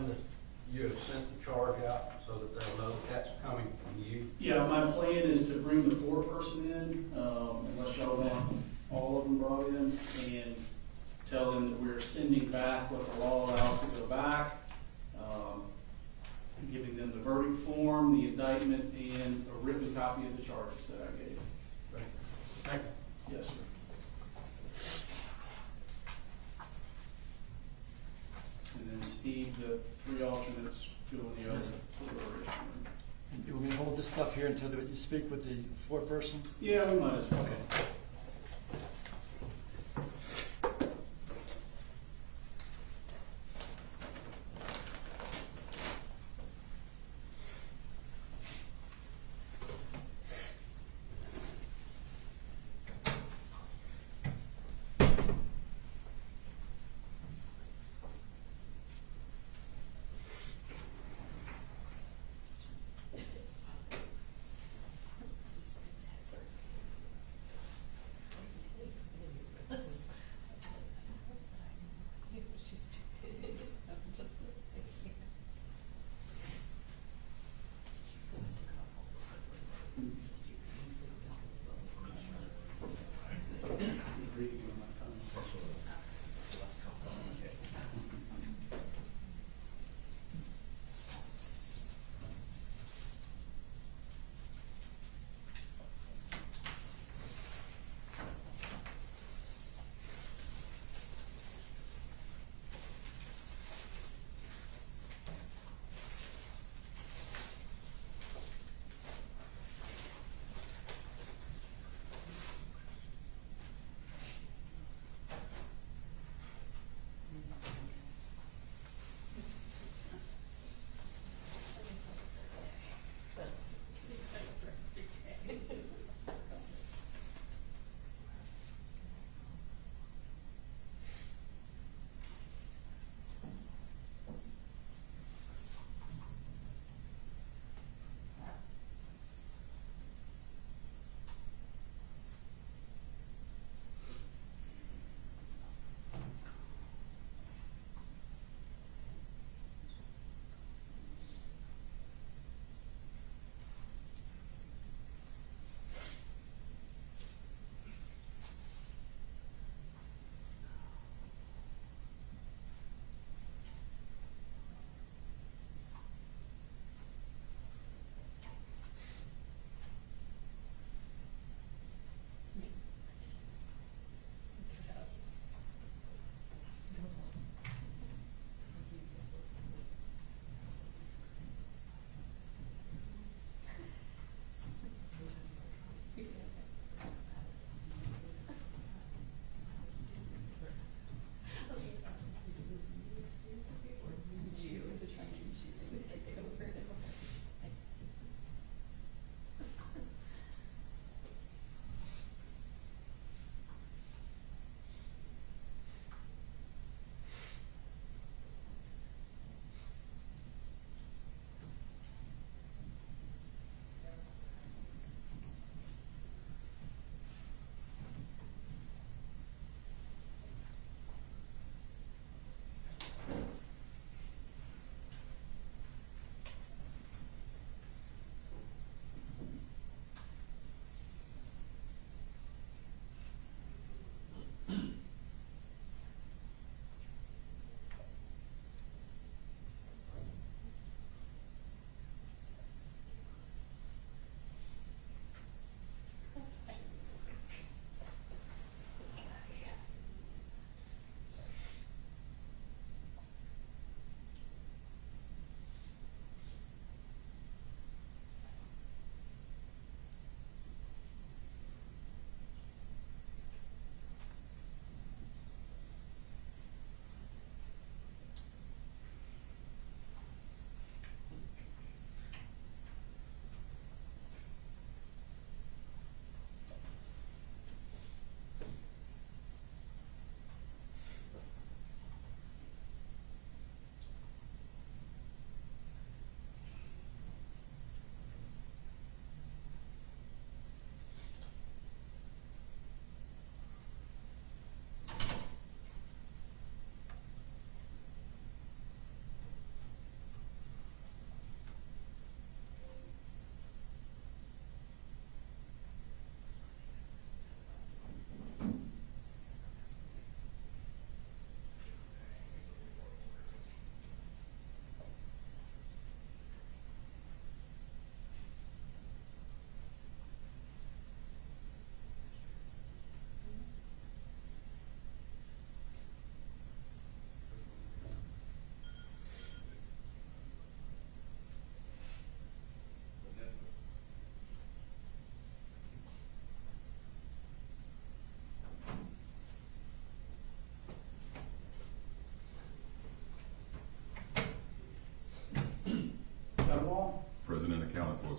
them that you have sent the charge out so that they'll know that that's coming from you? Yeah, my plan is to bring the foreperson in, unless y'all want all of them brought in, and tell them that we're sending back what the law allows to go back, giving them the verdict form, the indictment, and a written copy of the charges that I gave. Thank you. Yes, sir. And then Steve, the 3 alternates, doing the other deliberation. You want me to hold this stuff here until you speak with the foreperson? Yeah, we might as well. Okay.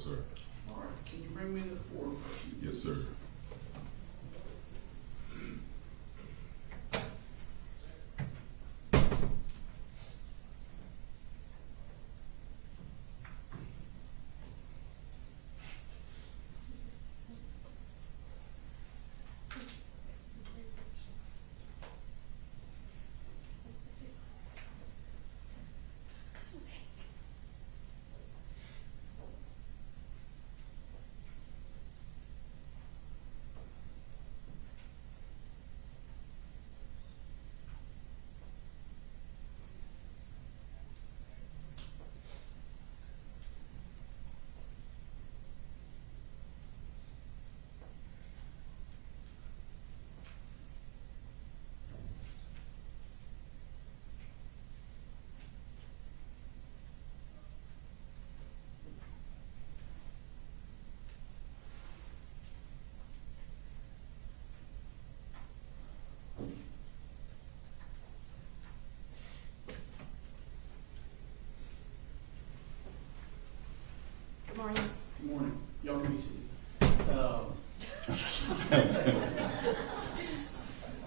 sir. All right, can you bring me the foreperson? Yes, sir. Good morning. Good morning. Y'all can be seated. All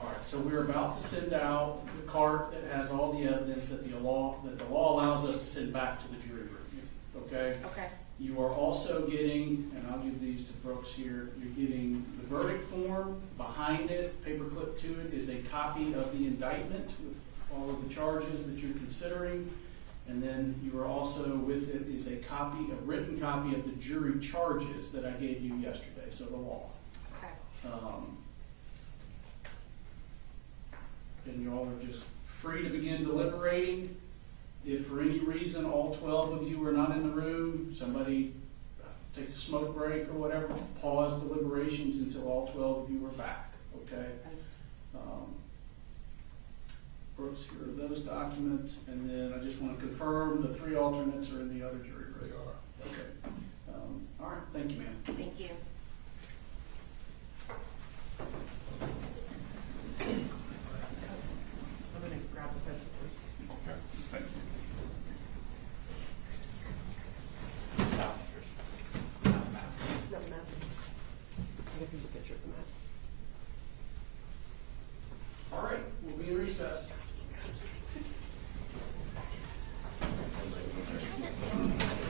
right, so we're about to send out the cart that has all the evidence that the law allows us to send back to the jury room. Okay? Okay. You are also getting, and I'll give these to Brooks here, you're getting the verdict form. Behind it, paperclip to it, is a copy of the indictment with all of the charges that you're considering. And then you are also, with it, is a written copy of the jury charges that I gave you yesterday, so the law. Okay. And you all are just free to begin deliberating. If for any reason all 12 of you are not in the room, somebody takes a smoke break or whatever, pause deliberations until all 12 of you are back, okay? Brooks, here are those documents, and then I just want to confirm the 3 alternates are in the other jury room. They are. Okay. All right, thank you, ma'am. Thank you. I'm going to grab the present first. Okay, thank you. No map. I guess there's a picture of the map. All right, we'll be in recess. Thank you.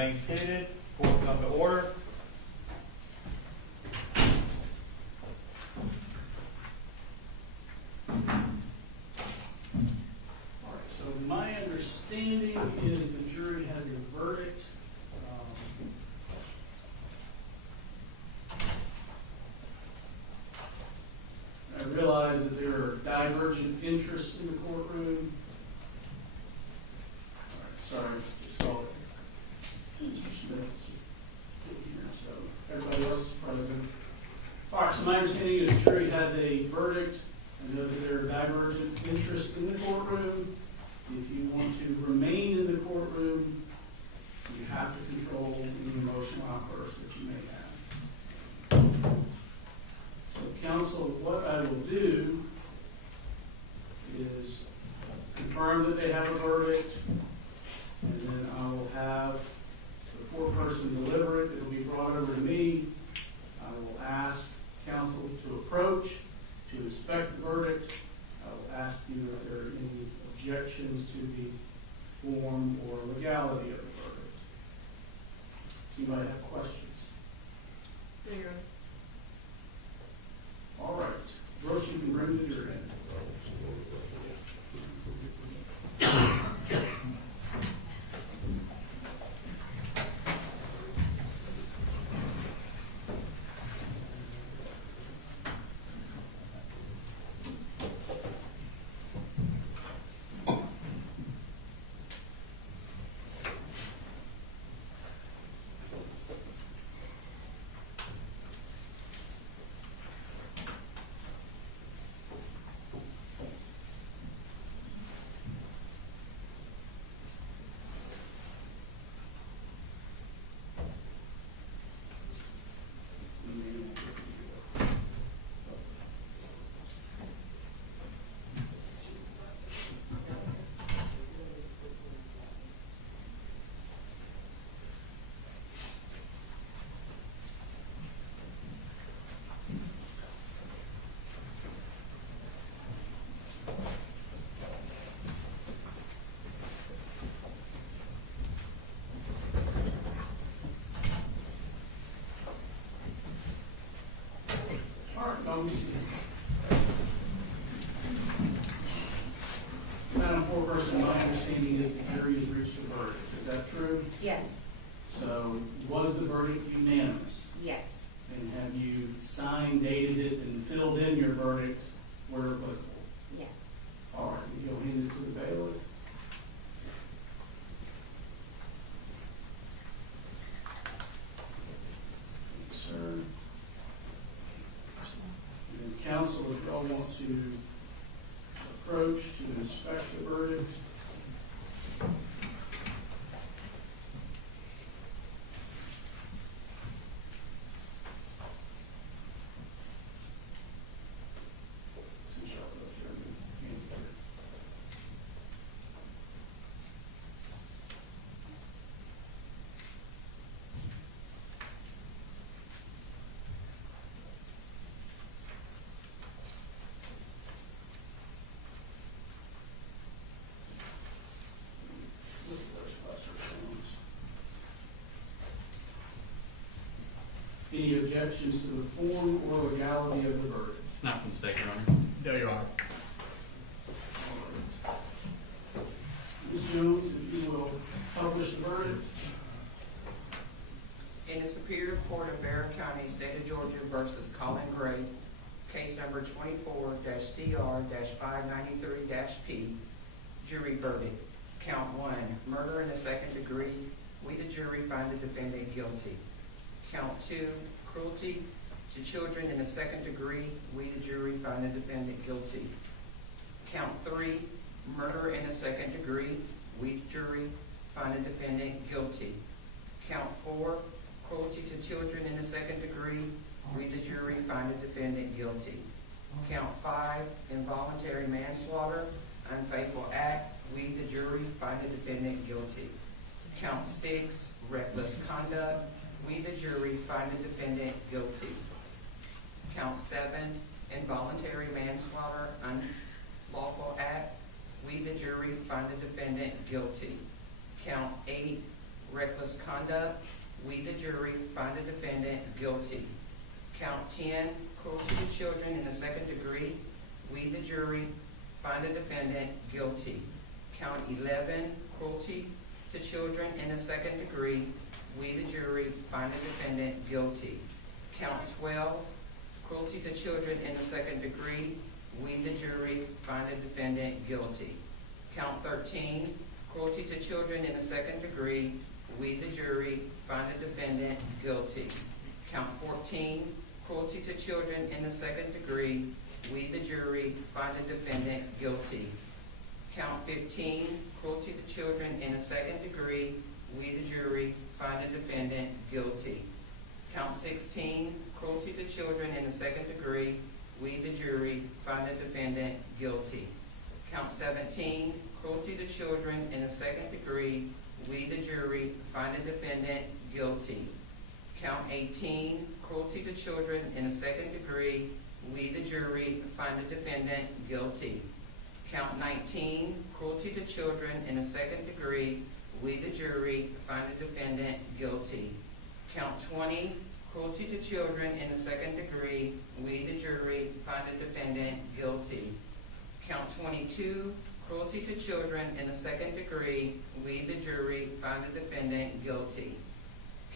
remain seated. Court will come to order. All right, so my understanding is the jury has a verdict. I realize that there are divergent interests in the courtroom. All right, sorry, just saw it. Mr. Smith's just getting here, so everybody else is present. All right, so my understanding is the jury has a verdict. I know that there are divergent interests in the courtroom. If you want to remain in the courtroom, you have to control any emotional outbursts that you may have. So, counsel, what I will do is confirm that they have a verdict, and then I will have the foreperson deliver it. It will be brought over to me. I will ask counsel to approach, to inspect the verdict. I will ask you if there are any objections to the form or legality of the verdict. Does anybody have questions? No, Your Honor. All right. Brooks, you can bring the jury in. Madam Foreperson, my understanding is the jury has reached a verdict. Is that true? Yes, So was the verdict unanimous? yes, And have you signed, dated it, and filled in your verdict where applicable? yes. All right, we go hand it to the bailiff. Thank you, sir. And counsel, if y'all want to approach to inspect the verdict. Since y'all both here, hand it here. Look at those lesser stones. Any objections to the form or legality of the verdict? Not from the state, Your Honor. No, Your Honor. Ms. Jones, if you will publish the verdict. In the Superior Court of Barrow County, State of Georgia versus Colin Gray, case number 24-CR-593-P, jury verdict. Count 1, murder in the second degree. We, the jury, find the defendant guilty. Count 2, cruelty to children in the second degree. We, the jury, find the defendant guilty. Count 3, murder in the second degree. We, the jury, find the defendant guilty. Count 4, cruelty to children in the second degree. We, the jury, find the defendant guilty. Count 5, involuntary manslaughter, unfaithful act. We, the jury, find the defendant guilty. Count 6, reckless conduct. We, the jury, find the defendant guilty. Count 7, involuntary manslaughter, unlawful act. We, the jury, find the defendant guilty. Count 8, reckless conduct. We, the jury, find the defendant guilty. Count 10, cruelty to children in the second degree. We, the jury, find the defendant guilty. Count 11, cruelty to children in the second degree. We, the jury, find the defendant guilty. Count 12, cruelty to children in the second degree. We, the jury, find the defendant guilty. Count 13, cruelty to children in the second degree. We, the jury, find the defendant guilty. Count 14, cruelty to children in the second degree. We, the jury, find the defendant guilty. Count 15, cruelty to children in the second degree. We, the jury, find the defendant guilty. Count 16, cruelty to children in the second degree. We, the jury, find the defendant guilty. Count 17, cruelty to children in the second degree. We, the jury, find the defendant guilty. Count 18, cruelty to children in the second degree. We, the jury, find the defendant guilty. Count 19, cruelty to children in the second degree. We, the jury, find the defendant guilty. Count 20, cruelty to children in the second degree. We, the jury, find the defendant guilty. Count 22, cruelty to children in the second degree. We, the jury, find the defendant guilty.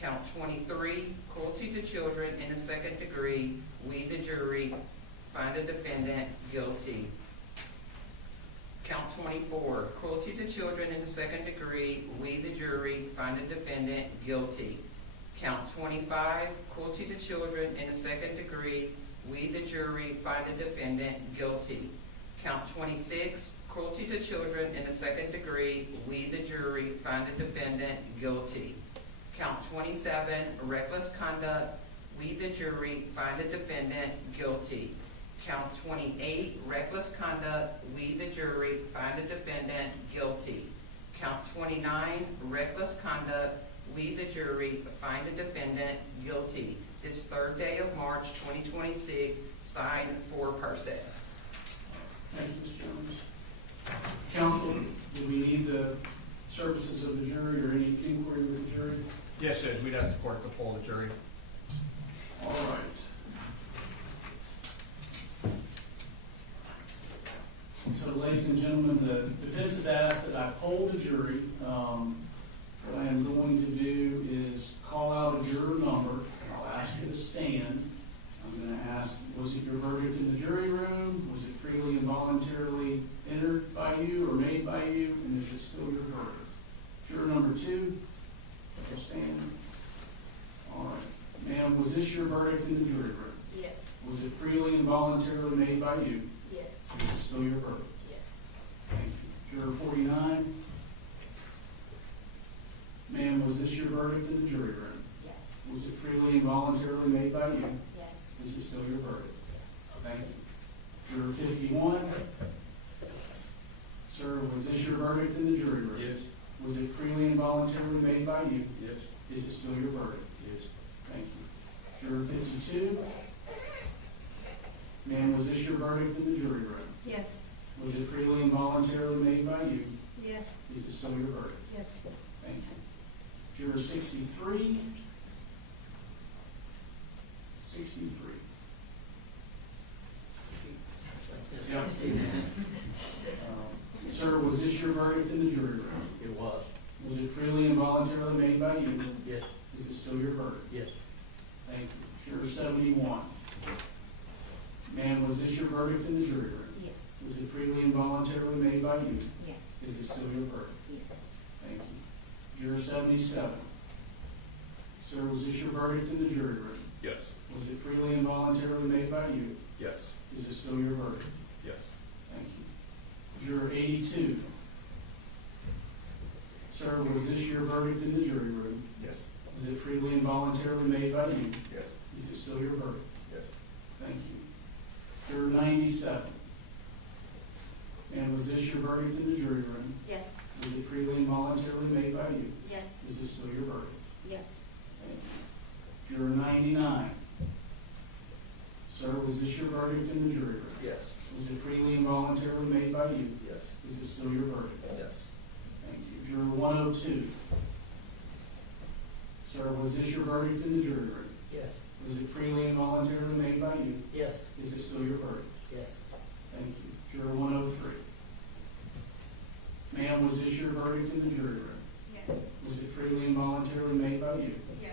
Count 23, cruelty to children in the second degree. We, the jury, find the defendant guilty. Count 24, cruelty to children in the second degree. We, the jury, find the defendant guilty. Count 25, cruelty to children in the second degree. We, the jury, find the defendant guilty. Count 26, cruelty to children in the second degree. We, the jury, find the defendant guilty. Count 27, reckless conduct. We, the jury, find the defendant guilty. Count 28, reckless conduct. We, the jury, find the defendant guilty. Count 29, reckless conduct. We, the jury, find the defendant guilty. This third day of March 2026, signed for person. Thank you, Ms. Jones. Counsel, do we need the services of the jury or any inquiry with the jury? Yes, Judge, we'd ask the court to poll the jury. All right. So, ladies and gentlemen, the defense has asked that I poll the jury. What I am going to do is call out a juror number. I'll ask you to stand. I'm going to ask, was it your verdict in the jury room? Was it freely and voluntarily entered by you or made by you? And is it still your verdict? Juror number 2, will stand. All right. Ma'am, was this your verdict in the jury room? Yes. Was it freely and voluntarily made by you? Yes. Is it still your verdict? Yes. Thank you. Juror 49. Ma'am, was this your verdict in the jury room? Yes. Was it freely and voluntarily made by you? Yes. Is it still your verdict? Yes. Thank you. Juror 51. Sir, was this your verdict in the jury room? Yes. Was it freely and voluntarily made by you? Yes. Is it still your verdict? Yes. Thank you. Juror 52. Ma'am, was this your verdict in the jury room? Yes. Was it freely and voluntarily made by you? Yes. Is it still your verdict? Yes. Thank you. Juror 63. 63. Yes. Sir, was this your verdict in the jury room? It was. Was it freely and voluntarily made by you? Yes. Is it still your verdict? Yes. Thank you. Juror 71. Ma'am, was this your verdict in the jury room? Yes. Was it freely and voluntarily made by you? Yes. Is it still your verdict? Yes. Thank you. Juror 77. Sir, was this your verdict in the jury room? Yes. Was it freely and voluntarily made by you? Yes. Is it still your verdict? Yes. Thank you. Juror 82. Sir, was this your verdict in the jury room? Yes. Was it freely and voluntarily made by you? Yes. Is it still your verdict? Yes. Thank you. Juror 97. And was this your verdict in the jury room? Yes. Was it freely and voluntarily made by you? Yes. Is it still your verdict? Yes. Thank you. Juror 99. Sir, was this your verdict in the jury room? Yes. Was it freely and voluntarily made by you? Yes. Is it still your verdict? Yes. Thank you. Juror 102. Sir, was this your verdict in the jury room? Yes. Was it freely and voluntarily made by you? Yes. Is it still your verdict? Yes. Thank you. Juror 103. Ma'am, was this your verdict in the jury room? Yes. Was it freely and voluntarily made by you? Yes.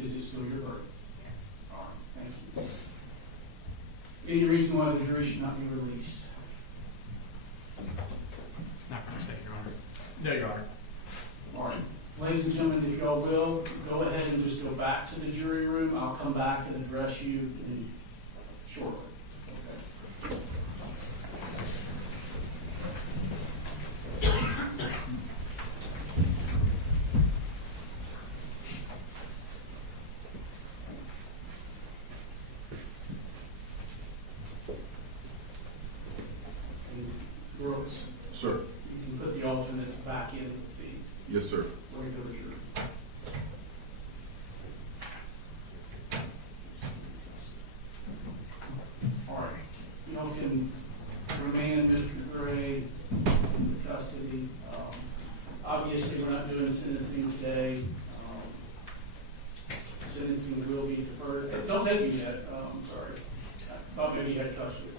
Is it still your verdict? Yes. All right, thank you. Any reason why the jury should not be released? Not per se, Your Honor. No, Your Honor. All right. Ladies and gentlemen, if y'all will, go ahead and just go back to the jury room. I'll come back and address you shortly. Okay. Brooks, Sir. you can put the alternates back in with the Yes, sir. regular jury. All right, y'all can remand Mr. Gray in custody. Obviously, we're not doing sentencing today. Sentencing will be deferred. Don't take me yet, I'm sorry. I thought maybe you had touched it.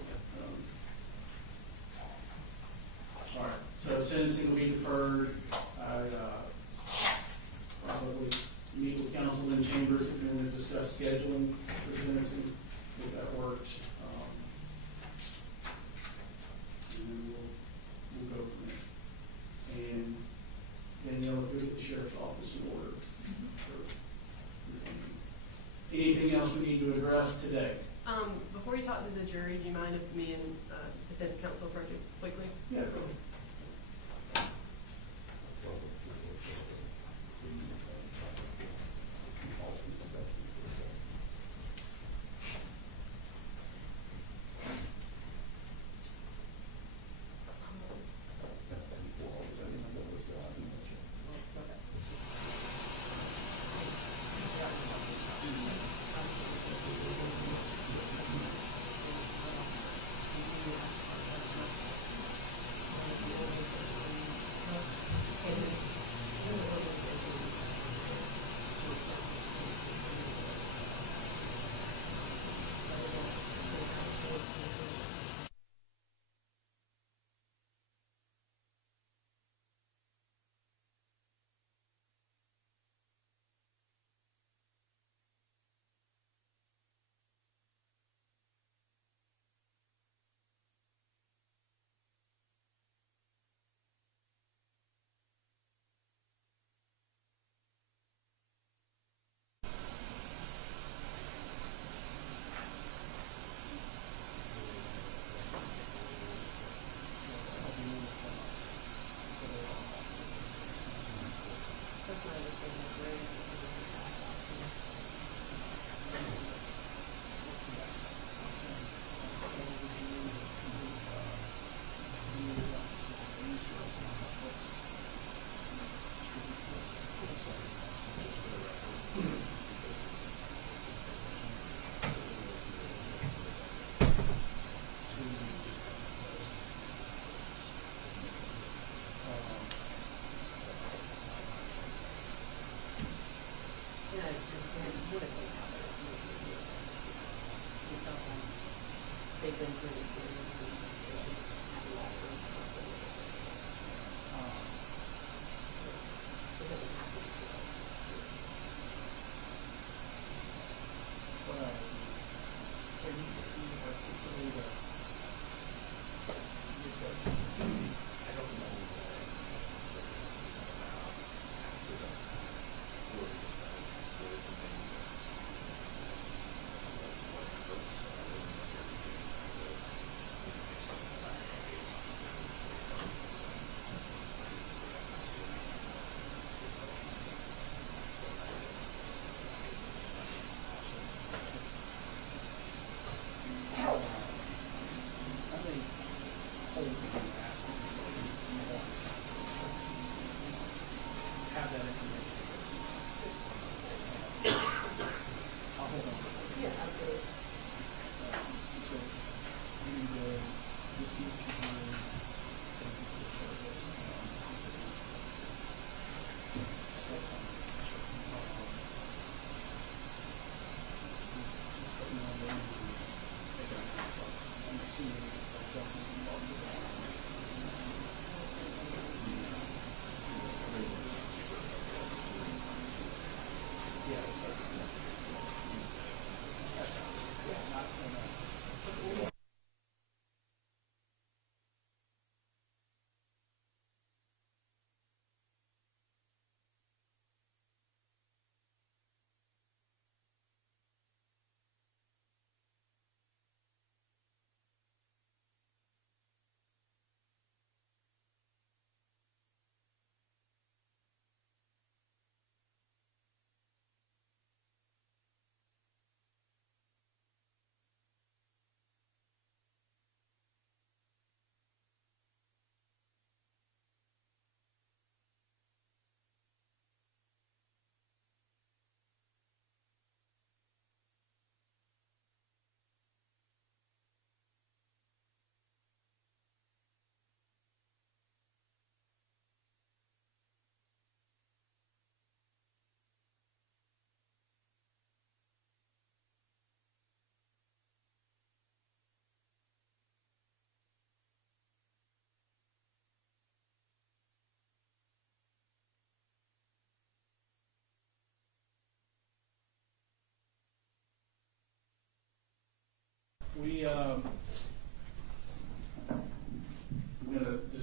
All right, so sentencing will be deferred. Probably meet with counsel in chambers if you want to discuss scheduling for sentencing, if that works. And then we'll go from there. And Danielle, if you're at the sheriff's office in order. Anything else we need to address today? Before you talk to the jury, do you mind if me and defense counsel approach it quickly? Yeah, go ahead.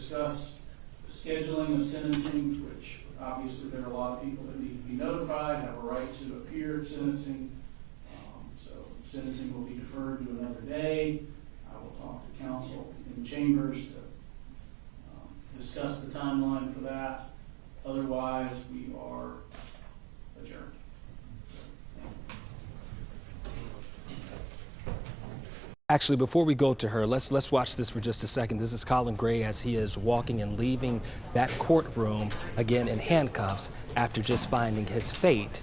discuss the scheduling of sentencing, which obviously there are a lot of people that need to be notified, have a right to appear at sentencing. So sentencing will be deferred to another day. I will talk to counsel in chambers to discuss the timeline for that. Otherwise, we are adjourned. Actually, before we go to her, let's watch this for just a second. This is Colin Gray as he is walking and leaving that courtroom, again in handcuffs, after just finding his fate,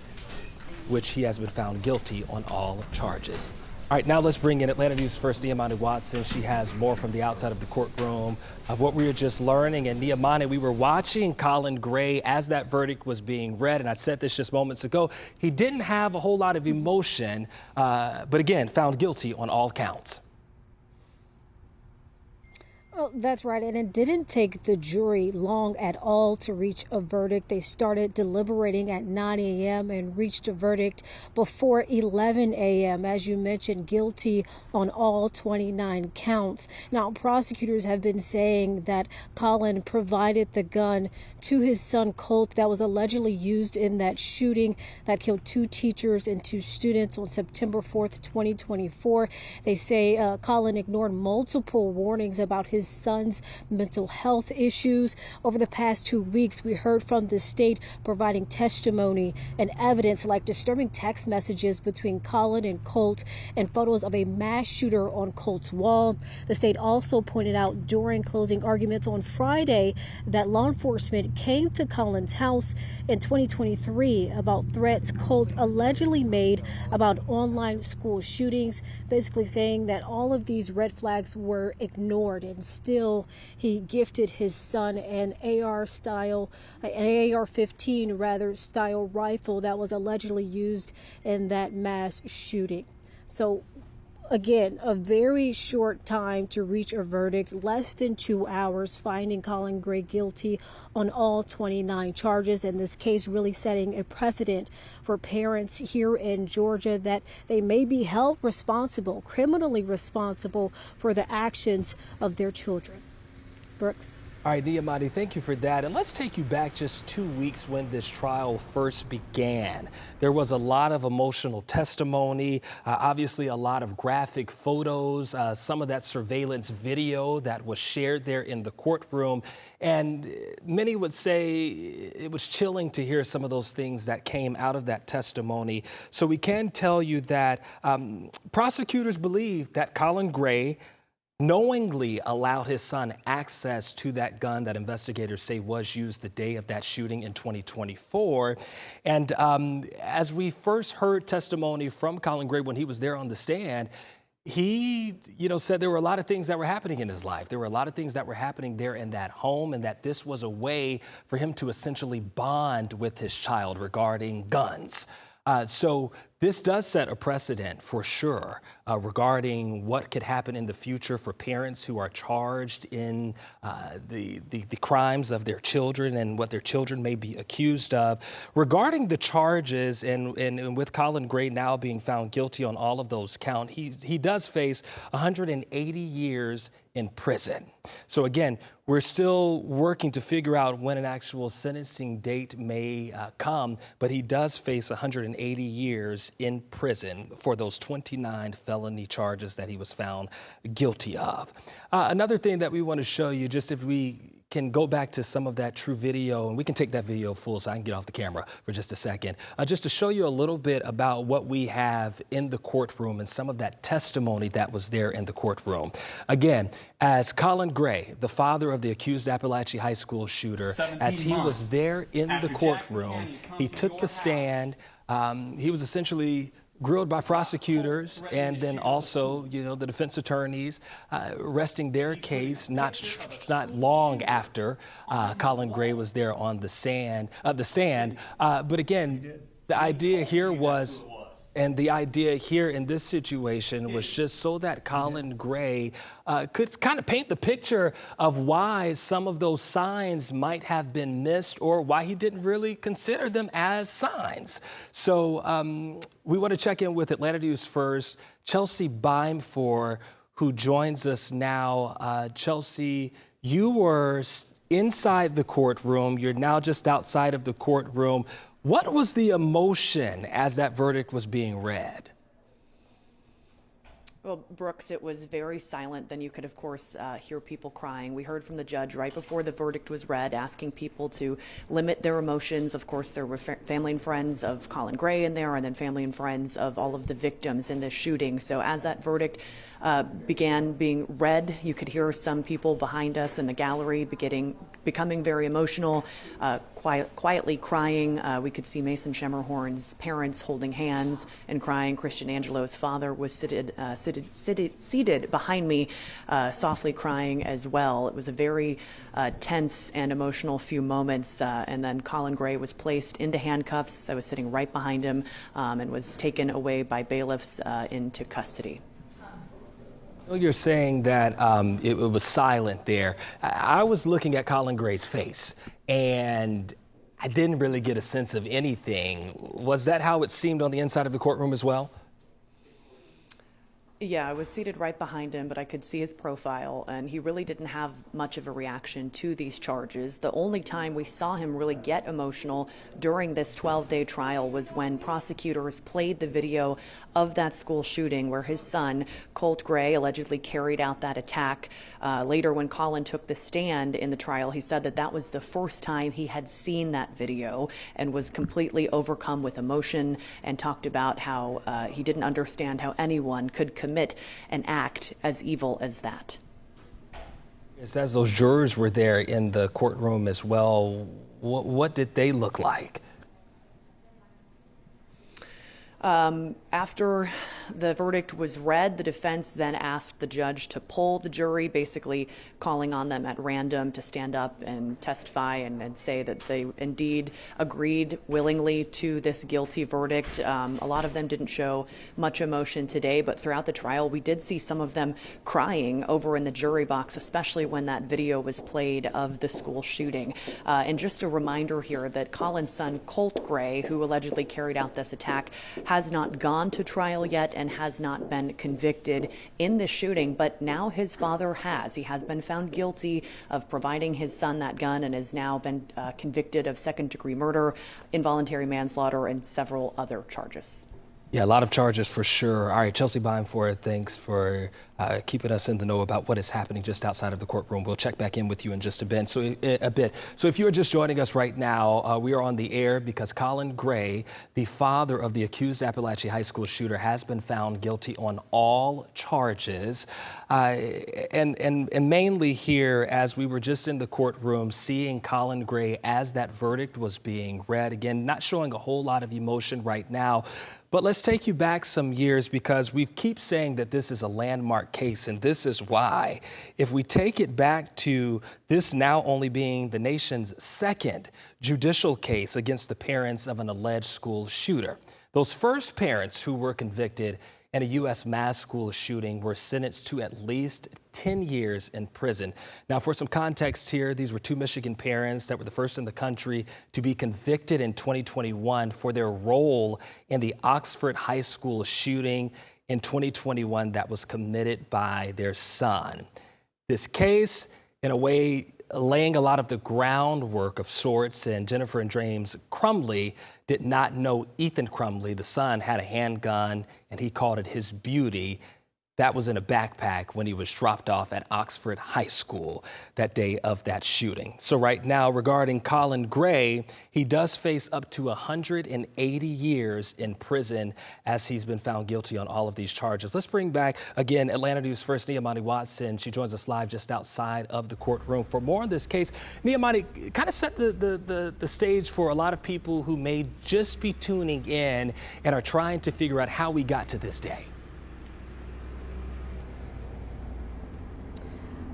which he has been found guilty on all charges. All right, now let's bring in Atlanta News First Niamani Watson. She has more from the outside of the courtroom of what we were just learning. And Niamani, we were watching Colin Gray as that verdict was being read, and I said this just moments ago. He didn't have a whole lot of emotion, but again, found guilty on all counts. Well, that's right, and it didn't take the jury long at all to reach a verdict. They started deliberating at 9 a.m. and reached a verdict before 11 a.m. As you mentioned, guilty on all 29 counts. Now, prosecutors have been saying that Colin provided the gun to his son Colt that was allegedly used in that shooting that killed 2 teachers and 2 students on September 4th, 2024. They say Colin ignored multiple warnings about his son's mental health issues. Over the past 2 weeks, we heard from the state providing testimony and evidence like disturbing text messages between Colin and Colt and photos of a mass shooter on Colt's wall. The state also pointed out during closing arguments on Friday that law enforcement came to Colin's house in 2023 about threats Colt allegedly made about online school shootings, basically saying that all of these red flags were ignored, and still he gifted his son an AR-15 rather style rifle that was allegedly used in that mass shooting. So again, a very short time to reach a verdict, less than 2 hours, finding Colin Gray guilty on all 29 charges. And this case really setting a precedent for parents here in Georgia that they may be held responsible, criminally responsible, for the actions of their children. Brooks. All right, Niamani, thank you for that. And let's take you back just 2 weeks when this trial first began. There was a lot of emotional testimony, obviously a lot of graphic photos, some of that surveillance video that was shared there in the courtroom. And many would say it was chilling to hear some of those things that came out of that testimony. So we can tell you that prosecutors believe that Colin Gray knowingly allowed his son access to that gun that investigators say was used the day of that shooting in 2024. And as we first heard testimony from Colin Gray when he was there on the stand, he, said there were a lot of things that were happening in his life. There were a lot of things that were happening there in that home, and that this was a way for him to essentially bond with his child regarding guns. So this does set a precedent for sure regarding what could happen in the future for parents who are charged in the crimes of their children and what their children may be accused of. Regarding the charges and with Colin Gray now being found guilty on all of those counts, he does face 180 years in prison. So again, we're still working to figure out when an actual sentencing date may come, but he does face 180 years in prison for those 29 felony charges that he was found guilty of. Another thing that we want to show you, just if we can go back to some of that true video, and we can take that video full so I can get off the camera for just a second, just to show you a little bit about what we have in the courtroom and some of that testimony that was there in the courtroom. Again, as Colin Gray, the father of the accused Apalachee High School shooter, as he was there in the courtroom, he took the stand. He was essentially grilled by prosecutors and then also, the defense attorneys resting their case not long after Colin Gray was there on the stand. But again, the idea here was, and the idea here in this situation was just so that Colin Gray could kind of paint the picture of why some of those signs might have been missed or why he didn't really consider them as signs. So we want to check in with Atlanta News First, Chelsea Beimfor, who joins us now. Chelsea, You were inside the courtroom. You're now just outside of the courtroom. What was the emotion as that verdict was being read? Well, Brooks, it was very silent. Then you could, of course, hear people crying. We heard from the judge right before the verdict was read, asking people to limit their emotions. Of course, there were family and friends of Colin Gray in there, and then family and friends of all of the victims in this shooting. So as that verdict began being read, you could hear some people behind us in the gallery becoming very emotional, quietly crying. We could see Mason Schemmerhorn's parents holding hands and crying. Christian Angelo's father was seated behind me, softly crying as well. It was a very tense and emotional few moments. And then Colin Gray was placed into handcuffs. I was sitting right behind him and was taken away by bailiffs into custody. You're saying that it was silent there. I was looking at Colin Gray's face, and I didn't really get a sense of anything. Was that how it seemed on the inside of the courtroom as well? Yeah, I was seated right behind him, but I could see his profile, and he really didn't have much of a reaction to these charges. The only time we saw him really get emotional during this 12-day trial was when prosecutors played the video of that school shooting where his son, Colt Gray, allegedly carried out that attack. Later, when Colin took the stand in the trial, he said that that was the first time he had seen that video and was completely overcome with emotion, and talked about how he didn't understand how anyone could commit an act as evil as that. It says those jurors were there in the courtroom as well. What did they look like? After the verdict was read, the defense then asked the judge to poll the jury, basically calling on them at random to stand up and testify and say that they indeed agreed willingly to this guilty verdict. A lot of them didn't show much emotion today, but throughout the trial, we did see some of them crying over in the jury box, especially when that video was played of the school shooting. And just a reminder here that Colin's son, Colt Gray, who allegedly carried out this attack, has not gone to trial yet and has not been convicted in the shooting, but now his father has. He has been found guilty of providing his son that gun and has now been convicted of second-degree murder, involuntary manslaughter, and several other charges. Yeah, a lot of charges for sure. All right, Chelsea Bimefor, thanks for keeping us in the know about what is happening just outside of the courtroom. We'll check back in with you in just a bit. So if you are just joining us right now, we are on the air because Colin Gray, the father of the accused Apalachee High School shooter, has been found guilty on all charges. And mainly here, as we were just in the courtroom, seeing Colin Gray as that verdict was being read, again, not showing a whole lot of emotion right now. But let's take you back some years, because we keep saying that this is a landmark case, and this is why. If we take it back to this now only being the nation's second judicial case against the parents of an alleged school shooter, those first parents who were convicted in a U.S. mass school shooting were sentenced to at least 10 years in prison. Now, for some context here, these were two Michigan parents that were the first in the country to be convicted in 2021 for their role in the Oxford High School shooting in 2021 that was committed by their son. This case, in a way, laying a lot of the groundwork of sorts, and Jennifer and James Crumley did not know Ethan Crumley, the son, had a handgun, and he called it his beauty. That was in a backpack when he was dropped off at Oxford High School that day of that shooting. So right now, regarding Colin Gray, he does face up to 180 years in prison as he's been found guilty on all of these charges. Let's bring back, again, Atlanta News First Niamani Watson. She joins us live just outside of the courtroom for more on this case. Niamani, kind of set the stage for a lot of people who may just be tuning in and are trying to figure out how we got to this day.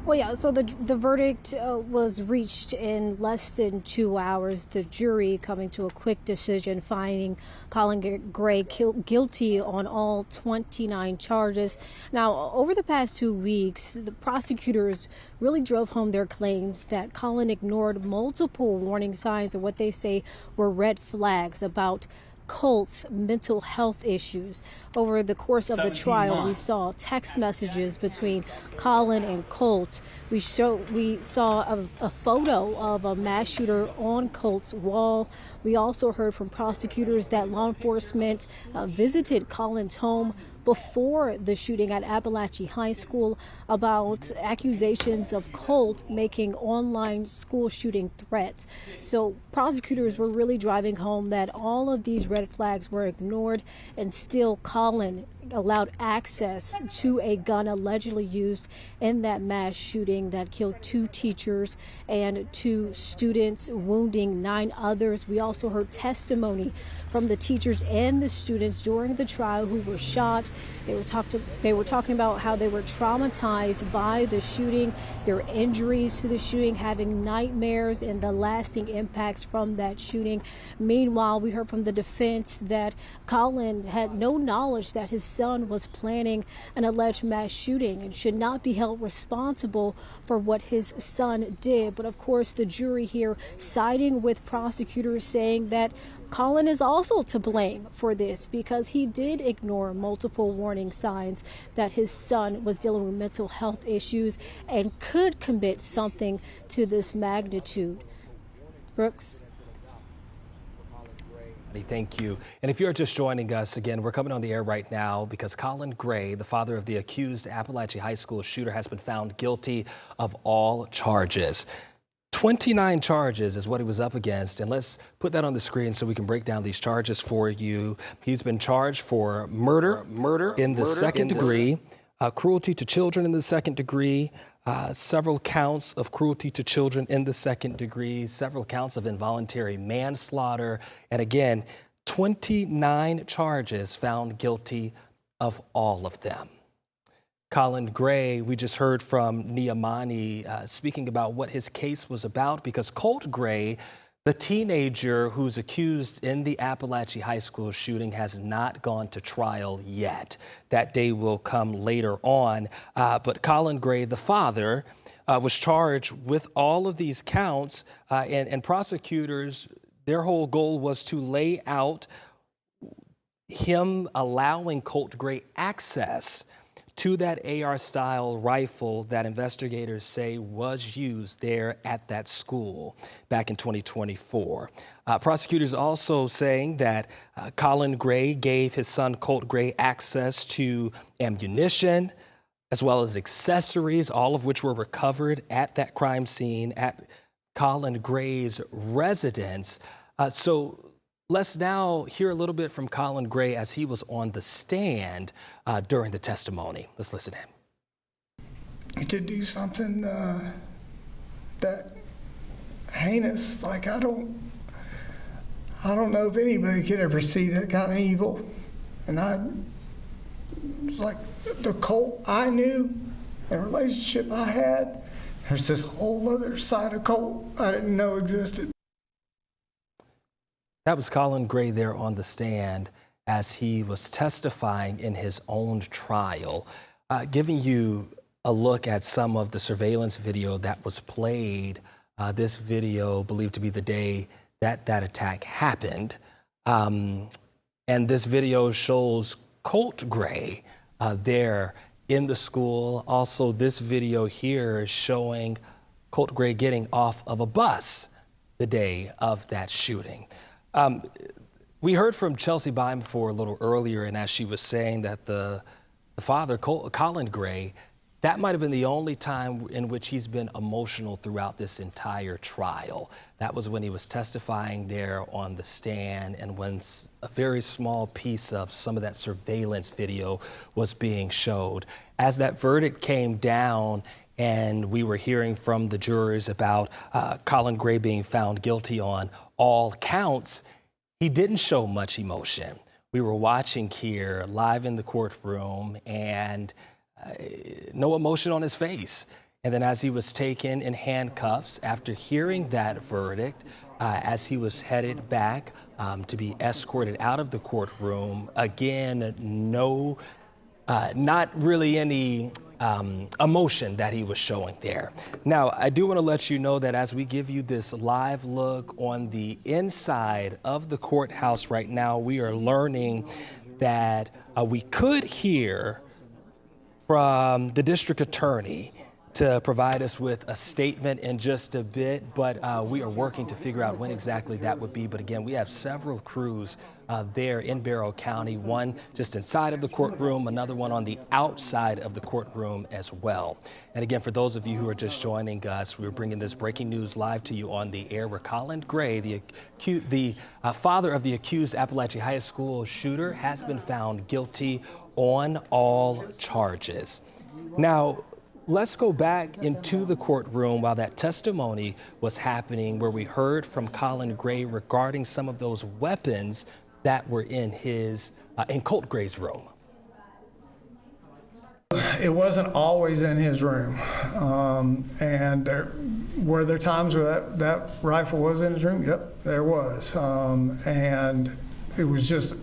Well, yeah, so the verdict was reached in less than 2 hours. The jury coming to a quick decision, finding Colin Gray guilty on all 29 charges. Now, over the past 2 weeks, the prosecutors really drove home their claims that Colin ignored multiple warning signs of what they say were red flags about Colt's mental health issues. Over the course of the trial, we saw text messages between Colin and Colt. We saw a photo of a mass shooter on Colt's wall. We also heard from prosecutors that law enforcement visited Colin's home before the shooting at Apalachee High School about accusations of Colt making online school shooting threats. So prosecutors were really driving home that all of these red flags were ignored, and still Colin allowed access to a gun allegedly used in that mass shooting that killed 2 teachers and 2 students, wounding 9 others. We also heard testimony from the teachers and the students during the trial who were shot. They were talking about how they were traumatized by the shooting, their injuries to the shooting, having nightmares and the lasting impacts from that shooting. Meanwhile, we heard from the defense that Colin had no knowledge that his son was planning an alleged mass shooting and should not be held responsible for what his son did. But of course, the jury here siding with prosecutors, saying that Colin is also to blame for this because he did ignore multiple warning signs that his son was dealing with mental health issues and could commit something to this magnitude. Brooks. Thank you. And if you're just joining us, again, we're coming on the air right now because Colin Gray, the father of the accused Apalachee High School shooter, has been found guilty of all charges. 29 charges is what he was up against, and let's put that on the screen so we can break down these charges for you. He's been charged for murder in the second degree, cruelty to children in the second degree, several counts of cruelty to children in the second degree, several counts of involuntary manslaughter, and again, 29 charges found guilty of all of them. Colin Gray, we just heard from Niamani speaking about what his case was about, because Colt Gray, the teenager who's accused in the Apalachee High School shooting, has not gone to trial yet. That day will come later on. But Colin Gray, the father, was charged with all of these counts, and prosecutors, their whole goal was to lay out him allowing Colt Gray access to that AR-style rifle that investigators say was used there at that school back in 2024. Prosecutors also saying that Colin Gray gave his son Colt Gray access to ammunition as well as accessories, all of which were recovered at that crime scene at Colin Gray's residence. So let's now hear a little bit from Colin Gray as he was on the stand during the testimony. Let's listen to him. To do something that heinous, like I don't know if anybody could ever see that kind of evil. And it's like the Colt I knew, the relationship I had, there's this whole other side of Colt I didn't know existed. That was Colin Gray there on the stand as he was testifying in his own trial, giving you a look at some of the surveillance video that was played. This video believed to be the day that that attack happened. And this video shows Colt Gray there in the school. Also, this video here is showing Colt Gray getting off of a bus the day of that shooting. We heard from Chelsea Bymfor a little earlier, and as she was saying that the father, Colin Gray, that might have been the only time in which he's been emotional throughout this entire trial. That was when he was testifying there on the stand and when a very small piece of some of that surveillance video was being showed. As that verdict came down and we were hearing from the jurors about Colin Gray being found guilty on all counts, he didn't show much emotion. We were watching here live in the courtroom and no emotion on his face. And then as he was taken in handcuffs after hearing that verdict, as he was headed back to be escorted out of the courtroom, again, not really any emotion that he was showing there. Now, I do want to let you know that as we give you this live look on the inside of the courthouse right now, we are learning that we could hear from the district attorney to provide us with a statement in just a bit, but we are working to figure out when exactly that would be. But again, we have several crews there in Barrow County, one just inside of the courtroom, another one on the outside of the courtroom as well. And again, for those of you who are just joining us, we're bringing this breaking news live to you on the air where Colin Gray, the father of the accused Apalachee High School shooter, has been found guilty on all charges. Now, let's go back into the courtroom while that testimony was happening, where we heard from Colin Gray regarding some of those weapons that were in Colt Gray's room. It wasn't always in his room, and were there times where that rifle was in his room? Yep, there was, and it was just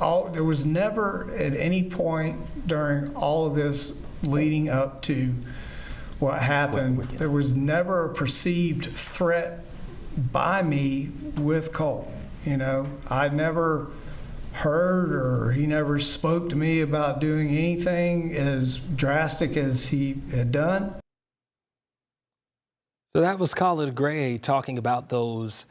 there was never at any point during all of this leading up to what happened, there was never a perceived threat by me with Colt. You know, I never heard or he never spoke to me about doing anything as drastic as he had done. So that was Colin Gray talking about those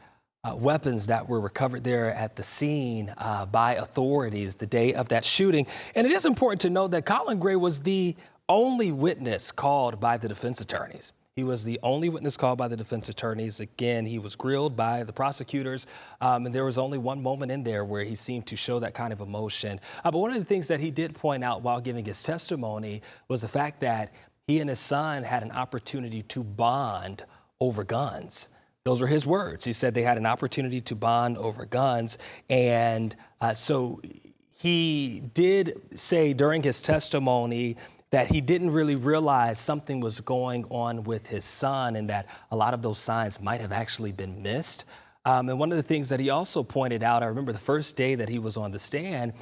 weapons that were recovered there at the scene by authorities the day of that shooting. And it is important to note that Colin Gray was the only witness called by the defense attorneys. He was the only witness called by the defense attorneys. Again, he was grilled by the prosecutors, and there was only one moment in there where he seemed to show that kind of emotion. But one of the things that he did point out while giving his testimony was the fact that he and his son had an opportunity to bond over guns. Those were his words. He said they had an opportunity to bond over guns. And so he did say during his testimony that he didn't really realize something was going on with his son and that a lot of those signs might have actually been missed. And one of the things that he also pointed out, I remember the first day that he was on the stand,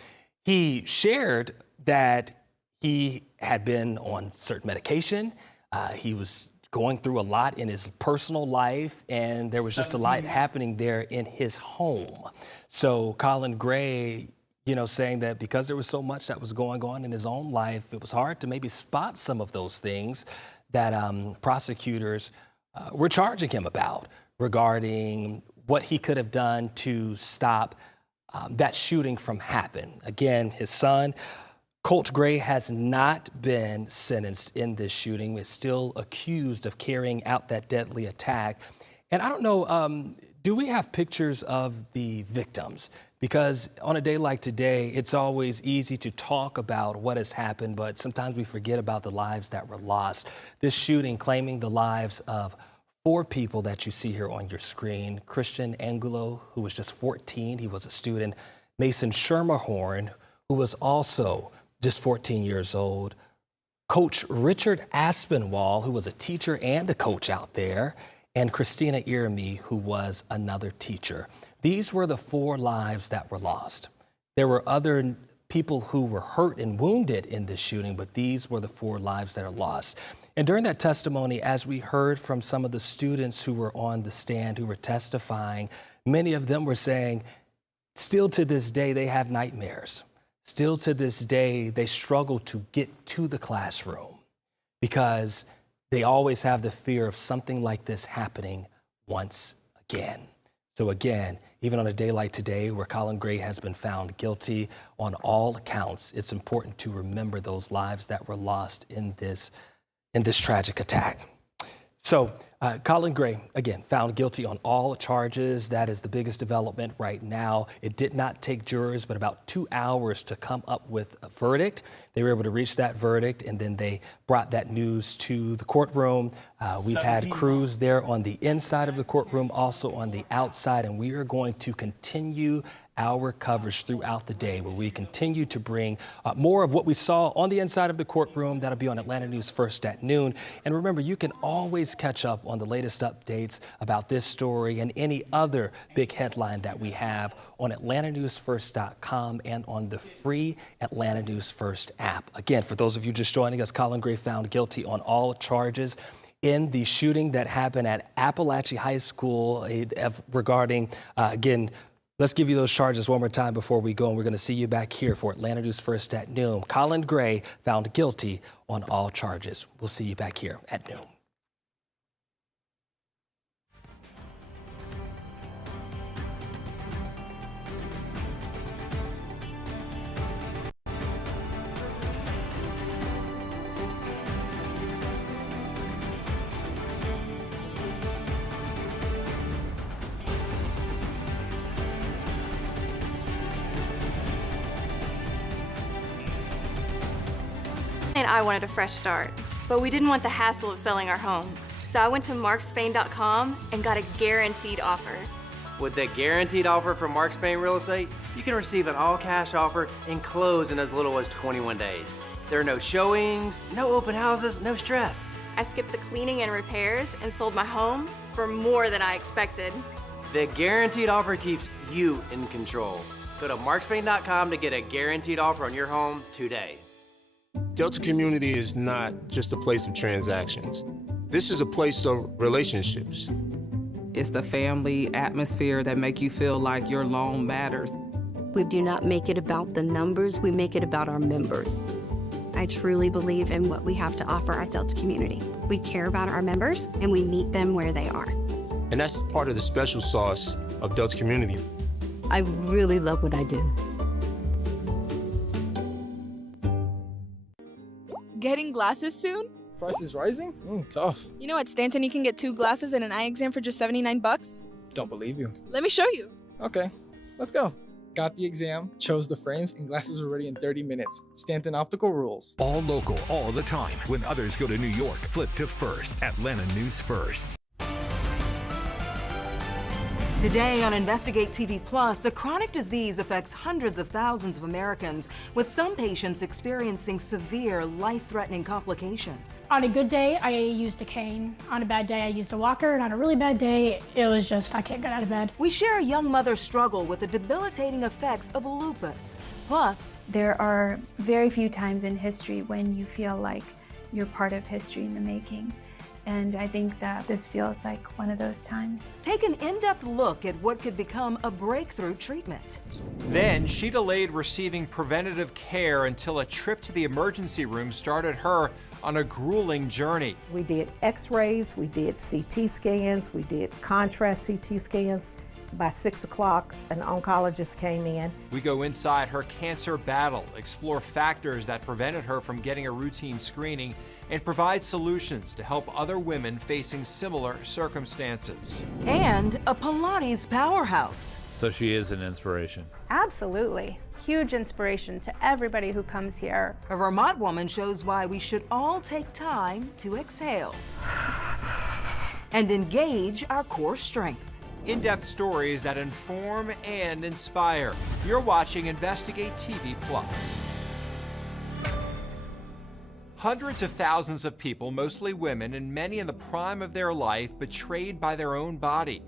he shared that he had been on certain medication. He was going through a lot in his personal life, and there was just a lot happening there in his home. So Colin Gray, saying that because there was so much that was going on in his own life, it was hard to maybe spot some of those things that prosecutors were charging him about regarding what he could have done to stop that shooting from happening. Again, his son, Colt Gray, has not been sentenced in this shooting. Is still accused of carrying out that deadly attack. And I don't know, do we have pictures of the victims? Because on a day like today, it's always easy to talk about what has happened, but sometimes we forget about the lives that were lost. This shooting claiming the lives of 4 people that you see here on your screen. Christian Angulo, who was just 14, he was a student. Mason Schermerhorn, who was also just 14 years old. Coach Richard Aspinwall, who was a teacher and a coach out there. And Christina Irami, who was another teacher. These were the 4 lives that were lost. There were other people who were hurt and wounded in this shooting, but these were the 4 lives that are lost. And during that testimony, as we heard from some of the students who were on the stand, who were testifying, many of them were saying, still to this day, they have nightmares. Still to this day, they struggle to get to the classroom because they always have the fear of something like this happening once again. So again, even on a day like today where Colin Gray has been found guilty on all accounts, it's important to remember those lives that were lost in this tragic attack. So Colin Gray, again, found guilty on all charges. That is the biggest development right now. It did not take jurors but about 2 hours to come up with a verdict. They were able to reach that verdict, and then they brought that news to the courtroom. We've had crews there on the inside of the courtroom, also on the outside, and we are going to continue our coverage throughout the day, where we continue to bring more of what we saw on the inside of the courtroom. That'll be on Atlanta News First at noon. And remember, you can always catch up on the latest updates about this story and any other big headline that we have on AtlantaNewsFirst.com and on the free Atlanta News First app. Again, for those of you just joining us, Colin Gray found guilty on all charges in the shooting that happened at Apalachee High School regarding, again, let's give you those charges one more time before we go, and we're going to see you back here for Atlanta News First at noon. Colin Gray found guilty on all charges. We'll see you back here at noon. And I wanted a fresh start, but we didn't want the hassle of selling our home. So I went to markspain.com and got a guaranteed offer. With the guaranteed offer from Mark Spain Real Estate, you can receive an all-cash offer and close in as little as 21 days. There are no showings, no open houses, no stress. I skipped the cleaning and repairs and sold my home for more than I expected. The guaranteed offer keeps you in control. Go to markspain.com to get a guaranteed offer on your home today. Delta Community is not just a place of transactions. This is a place of relationships. It's the family atmosphere that make you feel like your loan matters. We do not make it about the numbers, we make it about our members. I truly believe in what we have to offer our Delta community. We care about our members and we meet them where they are. And that's part of the special sauce of Delta Community. I really love what I do. Getting glasses soon? Price is rising? Tough. You know at Stanton you can get 2 glasses and an eye exam for just $79? Don't believe you. Let me show you. Okay, let's go. Got the exam, chose the frames, and glasses were ready in 30 minutes. Stanton Optical rules. All local, all the time. When others go to New York, flip to First. Atlanta News First. Today on Investigate TV Plus, a chronic disease affects hundreds of thousands of Americans, with some patients experiencing severe, life-threatening complications. On a good day, I used a cane. On a bad day, I used a walker. And on a really bad day, it was just, I can't get out of bed. We share a young mother's struggle with the debilitating effects of lupus. Plus, there are very few times in history when you feel like you're part of history in the making. And I think that this feels like one of those times. Take an in-depth look at what could become a breakthrough treatment. Then she delayed receiving preventative care until a trip to the emergency room started her on a grueling journey. We did x-rays, we did CT scans, we did contrast CT scans. By 6 o'clock, an oncologist came in. We go inside her cancer battle, explore factors that prevented her from getting a routine screening, and provide solutions to help other women facing similar circumstances. And a Pilates powerhouse. So she is an inspiration. Absolutely. Huge inspiration to everybody who comes here. A Vermont woman shows why we should all take time to exhale and engage our core strength. In-depth stories that inform and inspire. You're watching Investigate TV Plus. Hundreds of thousands of people, mostly women, and many in the prime of their life, betrayed by their own body.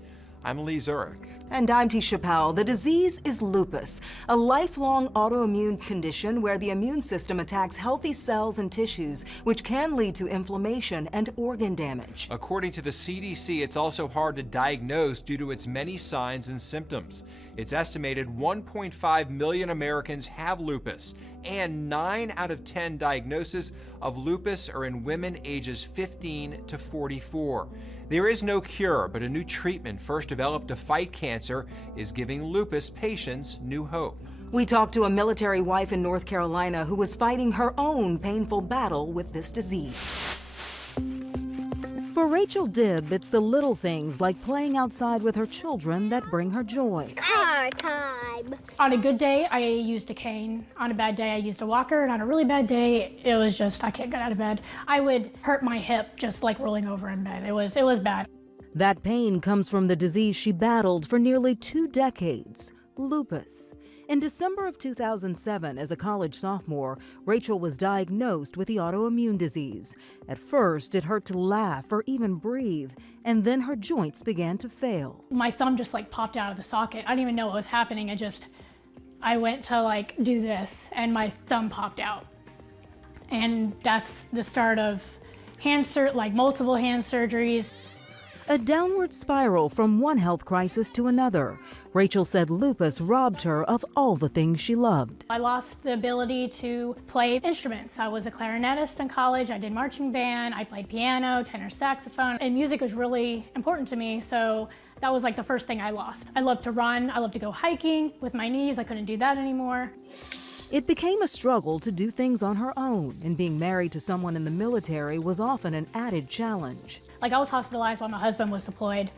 I'm Lee Zurich. And I'm Tisha Powell. The disease is lupus, a lifelong autoimmune condition where the immune system attacks healthy cells and tissues, which can lead to inflammation and organ damage. According to the CDC, it's also hard to diagnose due to its many signs and symptoms. It's estimated 1.5 million Americans have lupus, and 9 out of 10 diagnoses of lupus are in women ages 15 to 44. There is no cure, but a new treatment first developed to fight cancer is giving lupus patients new hope. We talked to a military wife in North Carolina who was fighting her own painful battle with this disease. For Rachel Dibb, it's the little things like playing outside with her children that bring her joy. Car time. On a good day, I used a cane. On a bad day, I used a walker. And on a really bad day, it was just, I can't get out of bed. I would hurt my hip just like rolling over in bed. It was bad. That pain comes from the disease she battled for nearly 2 decades. lupus. In December of 2007, as a college sophomore, Rachel was diagnosed with the autoimmune disease. At first, it hurt to laugh or even breathe, and then her joints began to fail. My thumb just like popped out of the socket. I didn't even know what was happening. I went to like do this and my thumb popped out. And that's the start of multiple hand surgeries. A downward spiral from one health crisis to another. Rachel said lupus robbed her of all the things she loved. I lost the ability to play instruments. I was a clarinetist in college. I did marching band. I played piano, tenor saxophone, and music was really important to me. So that was like the first thing I lost. I loved to run. I loved to go hiking. With my knees, I couldn't do that anymore. It became a struggle to do things on her own, and being married to someone in the military was often an added challenge. Like I was hospitalized while my husband was deployed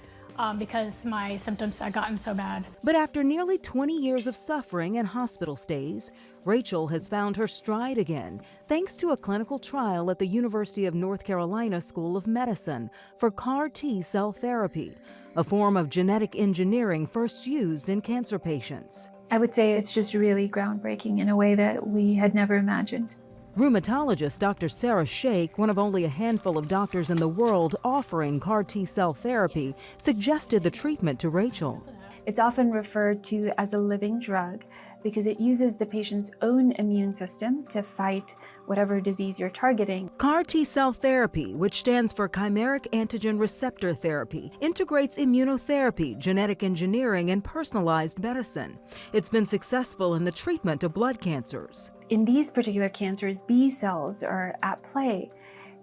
because my symptoms had gotten so bad. But after nearly 20 years of suffering and hospital stays, Rachel has found her stride again, thanks to a clinical trial at the University of North Carolina School of Medicine for CAR T-cell therapy, a form of genetic engineering first used in cancer patients. I would say it's just really groundbreaking in a way that we had never imagined. Rheumatologist Dr. Sarah Sheikh, one of only a handful of doctors in the world offering CAR T-cell therapy, suggested the treatment to Rachel. It's often referred to as a living drug because it uses the patient's own immune system to fight whatever disease you're targeting. CAR T-cell therapy, which stands for chimeric antigen receptor therapy, integrates immunotherapy, genetic engineering, and personalized medicine. It's been successful in the treatment of blood cancers. In these particular cancers, B cells are at play.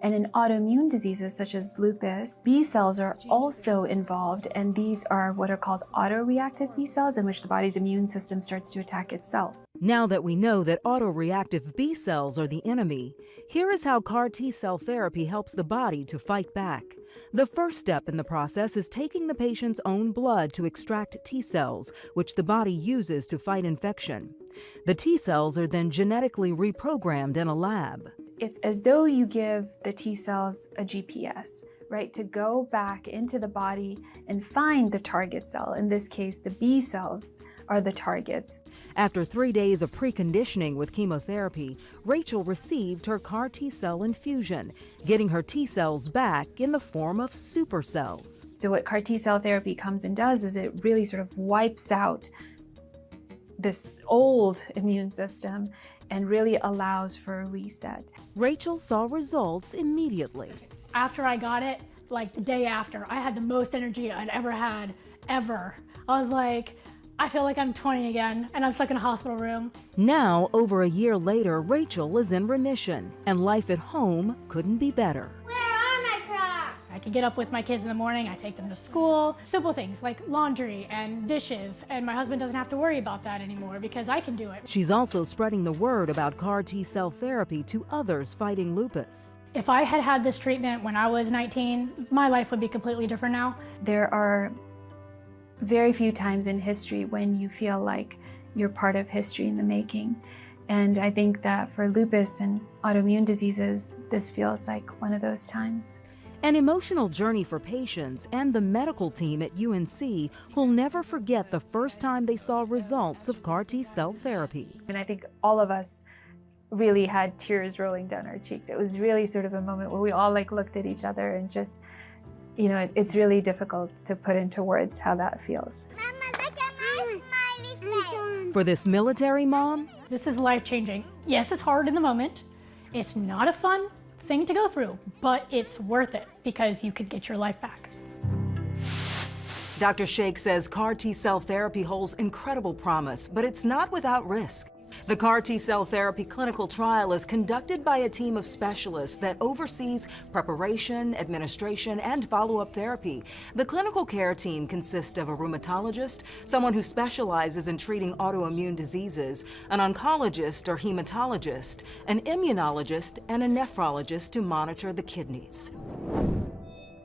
And in autoimmune diseases such as lupus, B cells are also involved, and these are what are called autoreactive B cells, in which the body's immune system starts to attack itself. Now that we know that autoreactive B cells are the enemy, here is how CAR T-cell therapy helps the body to fight back. The first step in the process is taking the patient's own blood to extract T-cells, which the body uses to fight infection. The T-cells are then genetically reprogrammed in a lab. It's as though you give the T cells a GPS, right, to go back into the body and find the target cell. In this case, the B cells are the targets. After 3 days of preconditioning with chemotherapy, Rachel received her CAR T-cell infusion, getting her T-cells back in the form of supercells. So what CAR T-cell therapy comes and does is it really sort of wipes out this old immune system and really allows for a reset. Rachel saw results immediately. After I got it, like the day after, I had the most energy I'd ever had, ever. I was like, I feel like I'm 20 again, and I'm stuck in a hospital room. Now, over a year later, Rachel is in remission, and life at home couldn't be better. I can get up with my kids in the morning, I take them to school. Simple things like laundry and dishes, and my husband doesn't have to worry about that anymore because I can do it. She's also spreading the word about CAR T-cell therapy to others fighting lupus. If I had had this treatment when I was 19, my life would be completely different now. There are very few times in history when you feel like you're part of history in the making. And I think that for lupus and autoimmune diseases, this feels like one of those times. An emotional journey for patients and the medical team at UNC who'll never forget the first time they saw results of CAR T-cell therapy. And I think all of us really had tears rolling down our cheeks. It was really sort of a moment where we all looked at each other and just, it's really difficult to put into words how that feels. Mama, look at my smiley face. For this military mom, this is life-changing. Yes, it's hard in the moment. It's not a fun thing to go through, but it's worth it because you could get your life back. Dr. Sheikh says CAR T-cell therapy holds incredible promise, but it's not without risk. The CAR T-cell therapy clinical trial is conducted by a team of specialists that oversees preparation, administration, and follow-up therapy. The clinical care team consists of a rheumatologist, someone who specializes in treating autoimmune diseases, an oncologist or hematologist, an immunologist, and a nephrologist to monitor the kidneys.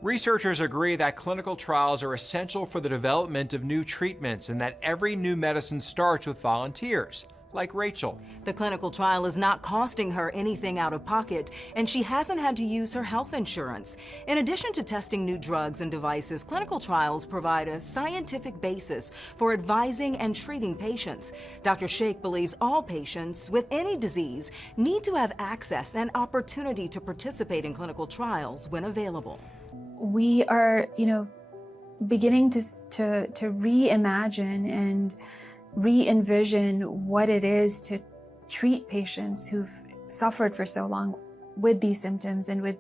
Researchers agree that clinical trials are essential for the development of new treatments and that every new medicine starts with volunteers. like Rachel. The clinical trial is not costing her anything out of pocket, and she hasn't had to use her health insurance. In addition to testing new drugs and devices, clinical trials provide a scientific basis for advising and treating patients. Dr. Sheikh believes all patients with any disease need to have access and opportunity to participate in clinical trials when available. We are, beginning to reimagine and re-envision what it is to treat patients who've suffered for so long with these symptoms and with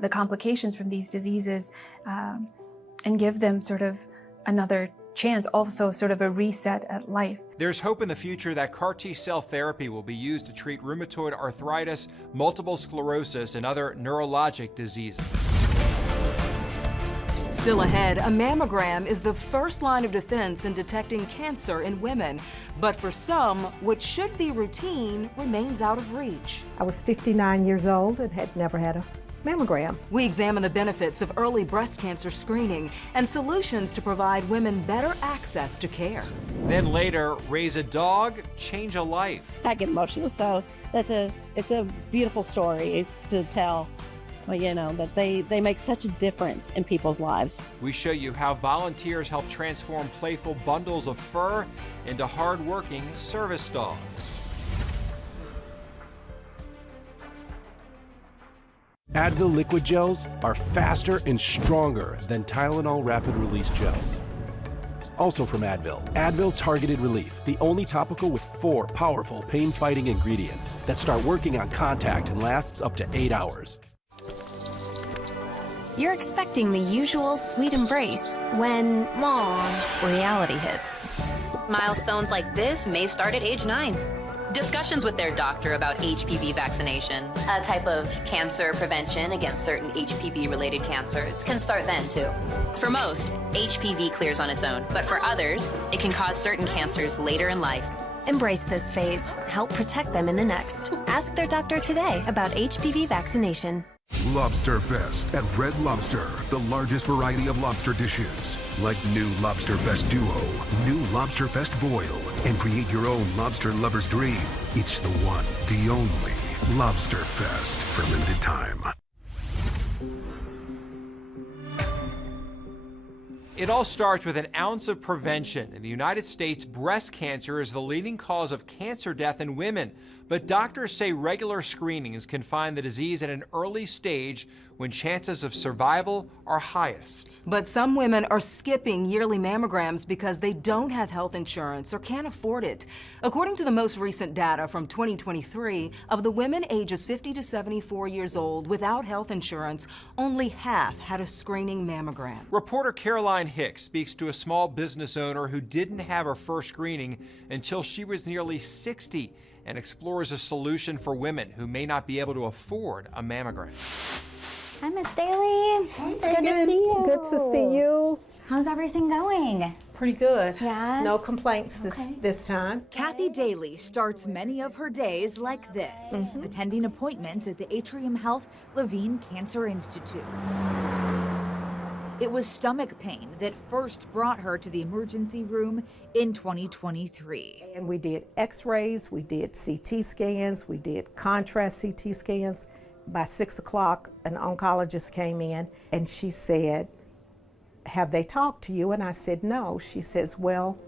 the complications from these diseases, and give them sort of another chance, also sort of a reset at life. There's hope in the future that CAR T-cell therapy will be used to treat rheumatoid arthritis, multiple sclerosis, and other neurologic diseases. Still ahead, a mammogram is the first line of defense in detecting cancer in women. But for some, what should be routine remains out of reach. I was 59 years old and had never had a mammogram. We examine the benefits of early breast cancer screening and solutions to provide women better access to care. Then later, raise a dog, change a life. I get emotional, so it's a beautiful story to tell. Well, that they make such a difference in people's lives. We show you how volunteers help transform playful bundles of fur into hard-working service dogs. Advil liquid gels are faster and stronger than Tylenol rapid release gels. Also from Advil, Advil Targeted Relief, the only topical with 4 powerful pain-fighting ingredients that start working on contact and lasts up to 8 hours. You're expecting the usual sweet embrace when reality hits. Milestones like this may start at age 9. Discussions with their doctor about HPV vaccination, a type of cancer prevention against certain HPV-related cancers, can start then too. For most, HPV clears on its own, but for others, it can cause certain cancers later in life. Embrace this phase. Help protect them in the next. Ask their doctor today about HPV vaccination. Lobster Fest at Red Lobster, the largest variety of lobster dishes. Like new Lobster Fest Duo, new Lobster Fest Boil, and create your own lobster lover's dream. It's the one, the only Lobster Fest for limited time. It all starts with an ounce of prevention. In the United States, breast cancer is the leading cause of cancer death in women. But doctors say regular screenings can find the disease at an early stage when chances of survival are highest. But some women are skipping yearly mammograms because they don't have health insurance or can't afford it. According to the most recent data from 2023, of the women ages 50 to 74 years old without health insurance, only half had a screening mammogram. Reporter Caroline Hicks speaks to a small business owner who didn't have her first screening until she was nearly 60 and explores a solution for women who may not be able to afford a mammogram. Hi, Miss Daly. Hey, it's good to see you. Good to see you. How's everything going? Pretty good. Yeah? No complaints this time. Kathy Daly starts many of her days like this, attending appointments at the Atrium Health Levine Cancer Institute. It was stomach pain that first brought her to the emergency room in 2023. And we did x-rays, we did CT scans, we did contrast CT scans. By 6 o'clock, an oncologist came in and she said, "Have they talked to you?" And I said, "No." She says, "Well,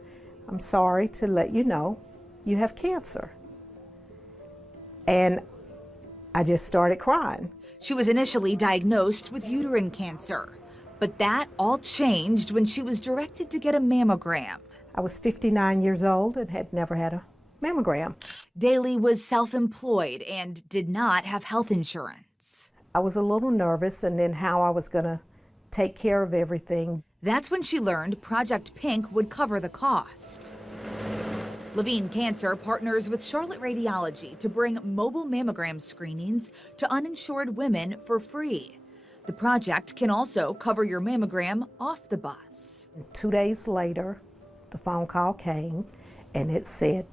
I'm sorry to let you know you have cancer." And I just started crying. She was initially diagnosed with uterine cancer, but that all changed when she was directed to get a mammogram. I was 59 years old and had never had a mammogram. Daly was self-employed and did not have health insurance. I was a little nervous, and then how I was going to take care of everything. That's when she learned Project Pink would cover the cost. Levine Cancer partners with Charlotte Radiology to bring mobile mammogram screenings to uninsured women for free. The project can also cover your mammogram off the bus. 2 days later, the phone call came, and it said,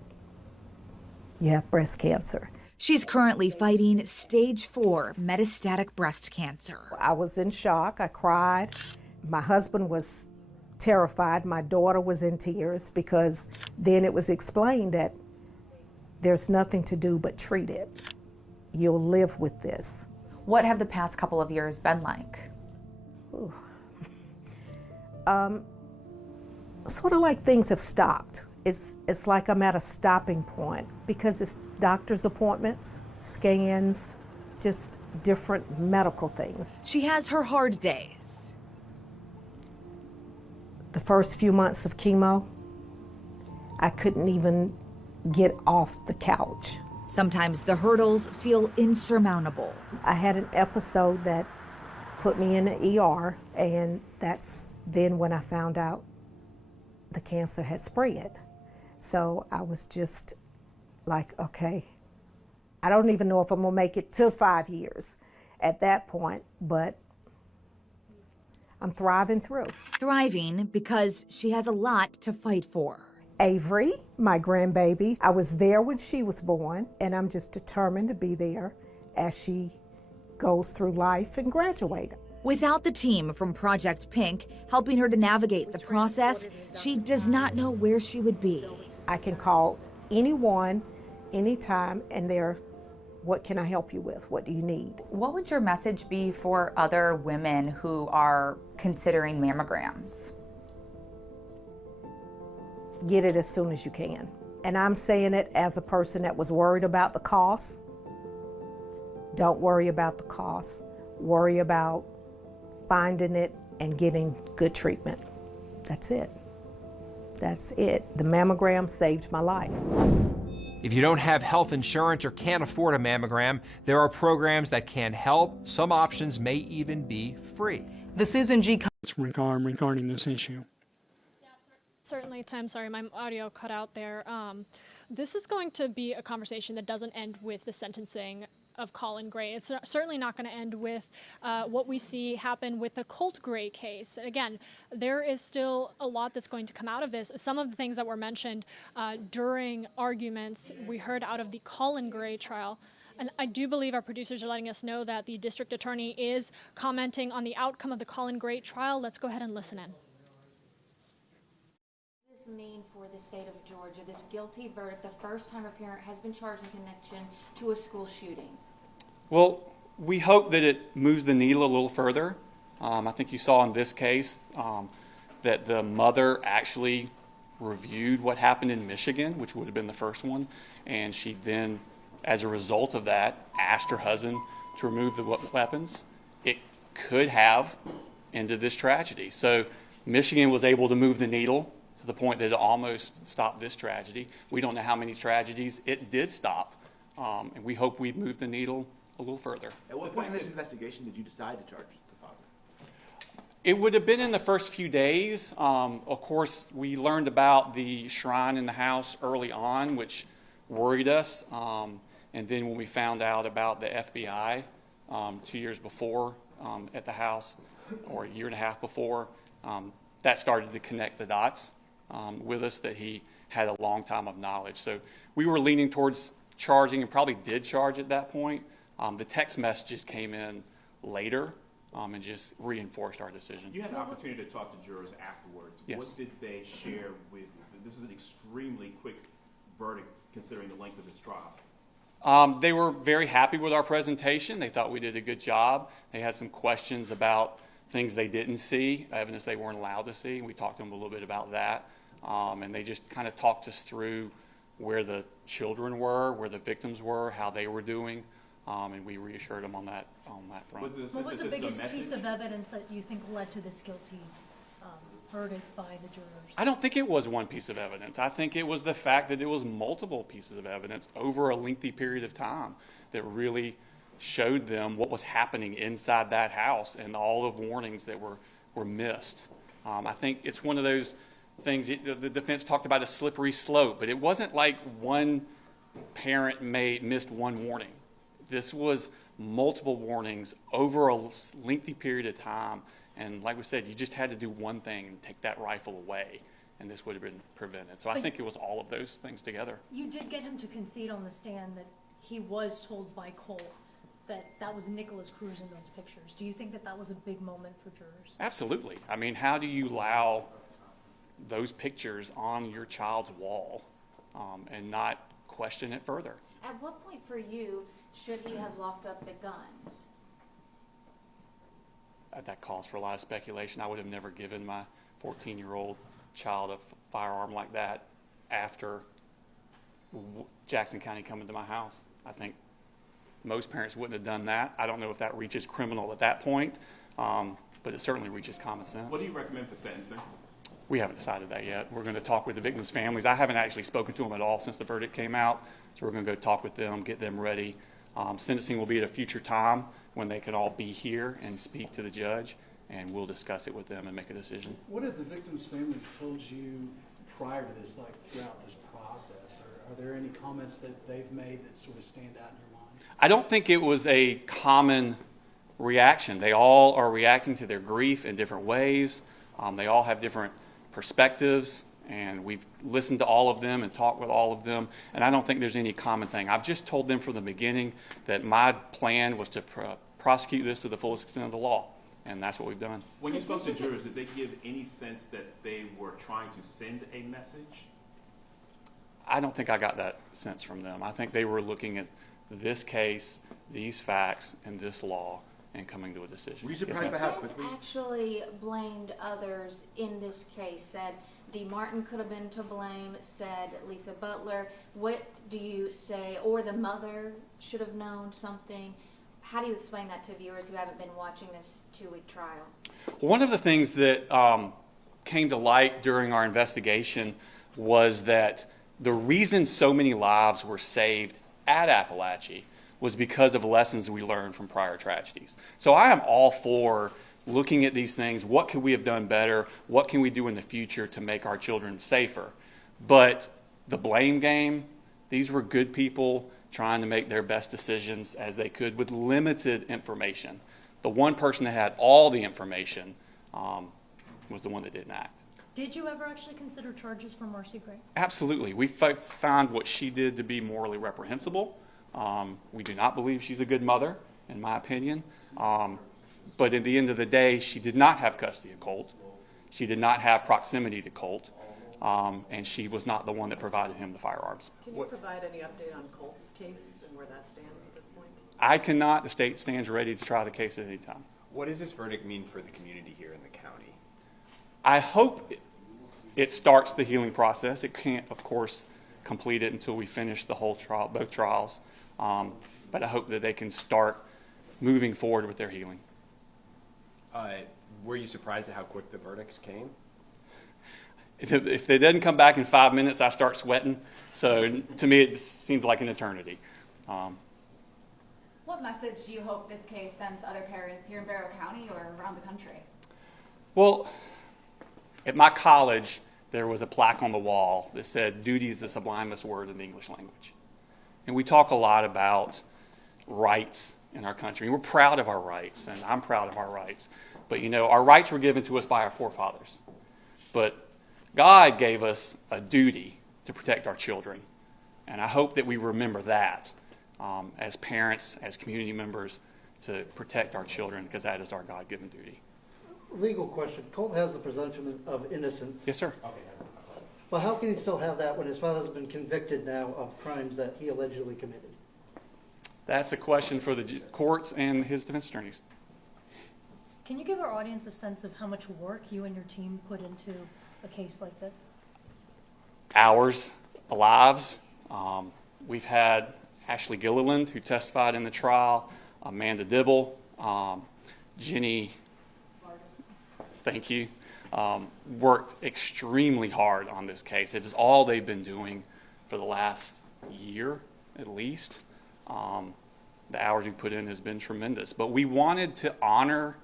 "You have breast cancer." She's currently fighting stage 4 metastatic breast cancer. I was in shock. I cried. My husband was terrified. My daughter was in tears because then it was explained that there's nothing to do but treat it. You'll live with this. What have the past couple of years been like? Ooh. Sort of like things have stopped. It's like I'm at a stopping point because it's doctor's appointments, scans, just different medical things. She has her hard days. The first few months of chemo, I couldn't even get off the couch. Sometimes the hurdles feel insurmountable. I had an episode that put me in the ER, and that's then when I found out the cancer had spread. So I was just like, okay, I don't even know if I'm gonna make it to 5 years at that point, but I'm thriving through. Thriving because she has a lot to fight for. Avery, my grandbaby, I was there when she was born, and I'm just determined to be there as she goes through life and graduate. Without the team from Project Pink helping her to navigate the process, she does not know where she would be. I can call anyone, anytime, and they're, what can I help you with? What do you need? What would your message be for other women who are considering mammograms? Get it as soon as you can. And I'm saying it as a person that was worried about the cost. Don't worry about the cost. Worry about finding it and getting good treatment. That's it. That's it. The mammogram saved my life. If you don't have health insurance or can't afford a mammogram, there are programs that can help. Some options may even be free. The Susan G. regarding this issue. Certainly, Tim, sorry, my audio cut out there. This is going to be a conversation that doesn't end with the sentencing of Colin Gray. It's certainly not going to end with what we see happen with the Colt Gray case. Again, there is still a lot that's going to come out of this. Some of the things that were mentioned during arguments we heard out of the Colin Gray trial. And I do believe our producers are letting us know that the district attorney is commenting on the outcome of the Colin Gray trial. Let's go ahead and listen in. Mean for the state of Georgia, this guilty verdict, the first time a parent has been charged in connection to a school shooting? Well, we hope that it moves the needle a little further. I think you saw in this case that the mother actually reviewed what happened in Michigan, which would have been the first one, and she then, as a result of that, asked her husband to remove the weapons. It could have ended this tragedy. So Michigan was able to move the needle to the point that it almost stopped this tragedy. We don't know how many tragedies it did stop, and we hope we've moved the needle a little further. At what point in this investigation did you decide to charge the father? It would have been in the first few days. Of course, we learned about the shrine in the house early on, which worried us, and then when we found out about the FBI 2 years before at the house, or a year and a half before, that started to connect the dots with us, that he had a long time of knowledge. So we were leaning towards charging and probably did charge at that point. The text messages came in later and just reinforced our decision. You had an opportunity to talk to jurors afterwards. Yes. What did they share with you? This is an extremely quick verdict considering the length of this trial. They were very happy with our presentation. They thought we did a good job. They had some questions about things they didn't see, evidence they weren't allowed to see. We talked to them a little bit about that. And they just kind of talked us through where the children were, where the victims were, how they were doing, and we reassured them on that front. What was the biggest piece of evidence that you think led to this guilty verdict by the jurors? I don't think it was one piece of evidence. I think it was the fact that it was multiple pieces of evidence over a lengthy period of time that really showed them what was happening inside that house and all the warnings that were missed. I think it's one of those things, the defense talked about a slippery slope, but it wasn't like one parent missed one warning. This was multiple warnings over a lengthy period of time, and like we said, you just had to do one thing and take that rifle away, and this would have been prevented. So I think it was all of those things together. You did get him to concede on the stand that he was told by Cole that was Nicholas Cruz in those pictures. Do you think that was a big moment for jurors? Absolutely. I mean, how do you allow those pictures on your child's wall and not question it further. At what point for you should he have locked up the guns? That calls for a lot of speculation. I would have never given my 14-year-old child a firearm like that after Jackson County coming to my house. I think most parents wouldn't have done that. I don't know if that reaches criminal at that point, but it certainly reaches common sense. What do you recommend for sentencing? We haven't decided that yet. We're going to talk with the victims' families. I haven't actually spoken to them at all since the verdict came out, so we're going to go talk with them, get them ready. Sentencing will be at a future time when they can all be here and speak to the judge, and we'll discuss it with them and make a decision. What have the victims' families told you prior to this, like throughout this process? Or are there any comments that they've made that sort of stand out in your mind? I don't think it was a common reaction. They all are reacting to their grief in different ways. They all have different perspectives, and we've listened to all of them and talked with all of them, and I don't think there's any common thing. I've just told them from the beginning that my plan was to prosecute this to the fullest extent of the law, and that's what we've done. When you spoke to jurors, did they give any sense that they were trying to send a message? I don't think I got that sense from them. I think they were looking at this case, these facts, and this law, and coming to a decision. Were you surprised by how quickly? Actually blamed others in this case, said Dee Martin could have been to blame, said Lisa Butler. What do you say, or the mother should have known something? How do you explain that to viewers who haven't been watching this 2-week trial? One of the things that came to light during our investigation was that the reason so many lives were saved at Apalachee was because of lessons we learned from prior tragedies. So I am all for looking at these things. What could we have done better? What can we do in the future to make our children safer? But the blame game, these were good people trying to make their best decisions as they could with limited information. The one person that had all the information was the one that didn't act. Did you ever actually consider charges for Marcy Gray? Absolutely. We found what she did to be morally reprehensible. We do not believe she's a good mother, in my opinion. But at the end of the day, she did not have custody of Colt. She did not have proximity to Colt. And she was not the one that provided him the firearms. Can you provide any update on Colt's case and where that stands at this point? I cannot. The state stands ready to try the case at any time. What does this verdict mean for the community here in the county? I hope it starts the healing process. It can't, of course, complete it until we finish the whole trial, both trials. But I hope that they can start moving forward with their healing. Were you surprised at how quick the verdict came? If they didn't come back in 5 minutes, I start sweating. So to me, it seemed like an eternity. What message do you hope this case sends to other parents here in Barrow County or around the country? Well, at my college, there was a plaque on the wall that said, "Duty is the sublimest word in the English language." And we talk a lot about rights in our country. We're proud of our rights, and I'm proud of our rights. But, you know, our rights were given to us by our forefathers. But God gave us a duty to protect our children. And I hope that we remember that as parents, as community members, to protect our children, because that is our God-given duty. Legal question. Colt has the presumption of innocence. Yes, sir. Well, how can he still have that when his father has been convicted now of crimes that he allegedly committed? That's a question for the courts and his defense attorneys. Can you give our audience a sense of how much work you and your team put into a case like this? Hours, lives. We've had Ashley Gilliland, who testified in the trial, Amanda Dibble, Jenny, thank you, worked extremely hard on this case. It is all they've been doing for the last year, at least. The hours we put in has been tremendous. But we wanted to honor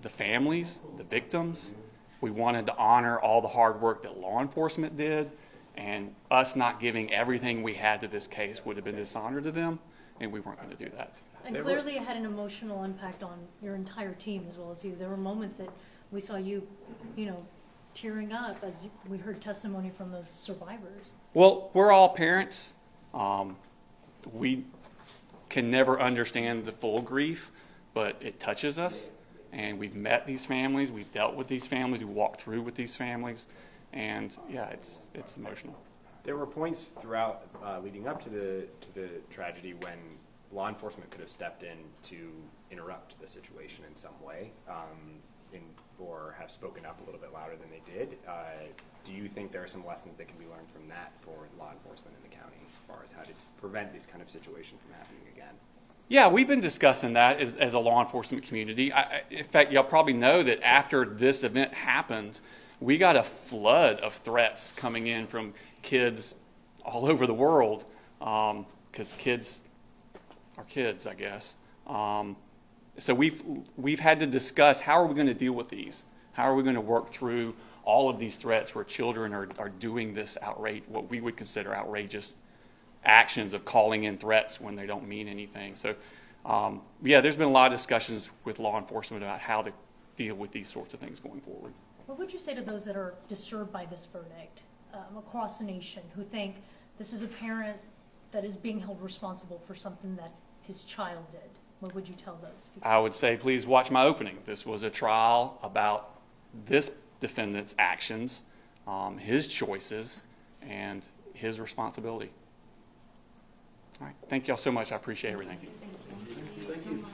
the families, the victims. We wanted to honor all the hard work that law enforcement did. And us not giving everything we had to this case would have been dishonor to them, and we weren't going to do that. And clearly it had an emotional impact on your entire team as well as you. There were moments that we saw you, tearing up as we heard testimony from those survivors. Well, we're all parents. We can never understand the full grief, but it touches us. And we've met these families, we've dealt with these families, we walked through with these families, and yeah, it's emotional. There were points throughout leading up to the tragedy when law enforcement could have stepped in to interrupt the situation in some way, or have spoken up a little bit louder than they did. Do you think there are some lessons that can be learned from that for law enforcement in the county as far as how to prevent these kind of situations from happening again? Yeah, we've been discussing that as a law enforcement community. In fact, y'all probably know that after this event happened, we got a flood of threats coming in from kids all over the world, because kids are kids, I guess. So we've had to discuss, how are we going to deal with these? How are we going to work through all of these threats where children are doing this what we would consider outrageous actions of calling in threats when they don't mean anything. So yeah, there's been a lot of discussions with law enforcement about how to deal with these sorts of things going forward. What would you say to those that are disturbed by this verdict across the nation, who think this is a parent that is being held responsible for something that his child did? What would you tell those people? I would say, please watch my opening. This was a trial about this defendant's actions, his choices, and his responsibility. All right. Thank y'all so much. I appreciate everything. Thank you so much.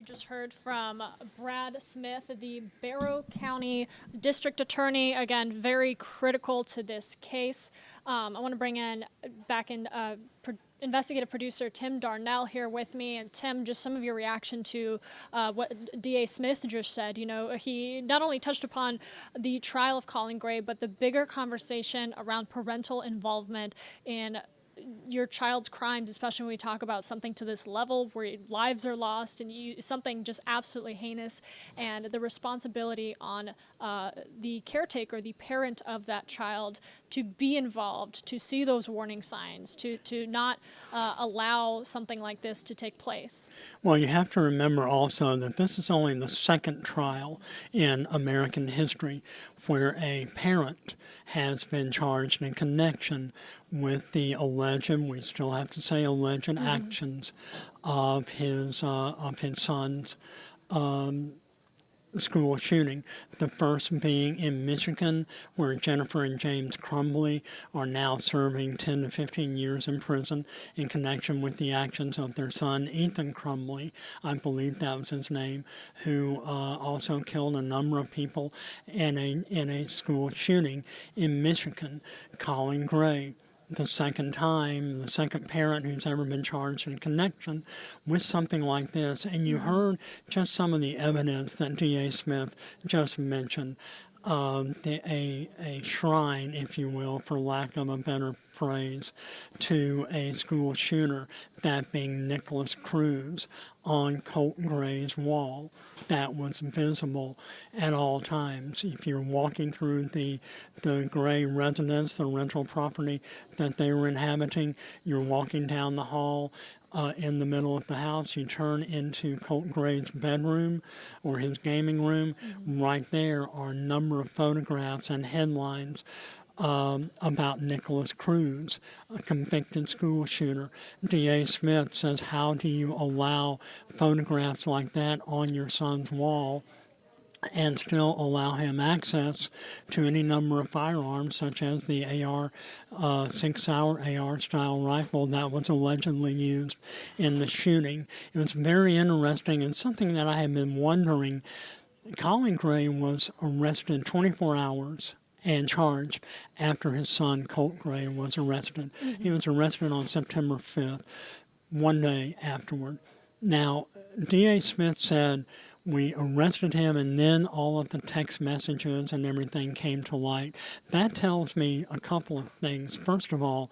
We just heard from Brad Smith, the Barrow County District Attorney. Again, very critical to this case. I want to bring back in investigative producer Tim Darnell here with me. And Tim, just some of your reaction to what DA Smith just said. You know, he not only touched upon the trial of Colin Gray, but the bigger conversation around parental involvement in your child's crimes, especially when we talk about something to this level where lives are lost and something just absolutely heinous, and the responsibility on the caretaker, the parent of that child, to be involved, to see those warning signs, to not allow something like this to take place. Well, you have to remember also that this is only the second trial in American history where a parent has been charged in connection with the alleged, we still have to say alleged, actions of his son's school shooting. The first being in Michigan, where Jennifer and James Crumbly are now serving 10 to 15 years in prison in connection with the actions of their son, Ethan Crumbly, I believe that was his name, who also killed a number of people in a school shooting in Michigan. Colin Gray, the second parent who's ever been charged in connection with something like this. And you heard just some of the evidence that DA Smith just mentioned. A shrine, if you will, for lack of a better phrase, to a school shooter, that being Nicholas Cruz, on Colt Gray's wall that was visible at all times. If you're walking through the Gray residence, the rental property that they were inhabiting, you're walking down the hall, in the middle of the house, you turn into Colt Gray's bedroom or his gaming room. Right there are a number of photographs and headlines about Nicholas Cruz, a convicted school shooter. DA Smith says, how do you allow photographs like that on your son's wall and still allow him access to any number of firearms, such as the AR, 6-hour AR-style rifle that was allegedly used in the shooting? It was very interesting, and something that I had been wondering. Colin Gray was arrested 24 hours and charged after his son, Colt Gray, was arrested. He was arrested on September 5th, one day afterward. Now, DA Smith said, we arrested him and then all of the text messages and everything came to light. That tells me a couple of things. First of all,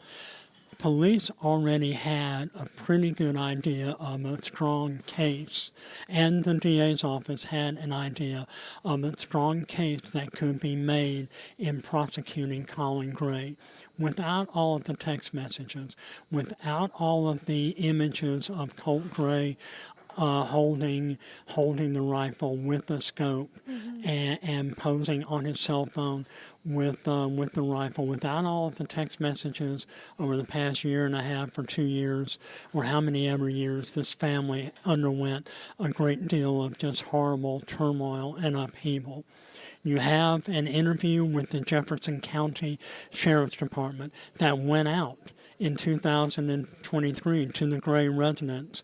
police already had a pretty good idea of a strong case, and the DA's office had an idea of a strong case that could be made in prosecuting Colin Gray. Without all of the text messages, without all of the images of Colt Gray holding the rifle with the scope and posing on his cell phone with the rifle, without all of the text messages over the past year and a half or 2 years, or how many ever years this family underwent a great deal of just horrible turmoil and upheaval. You have an interview with the Jefferson County Sheriff's Department that went out in 2023 to the Gray residents,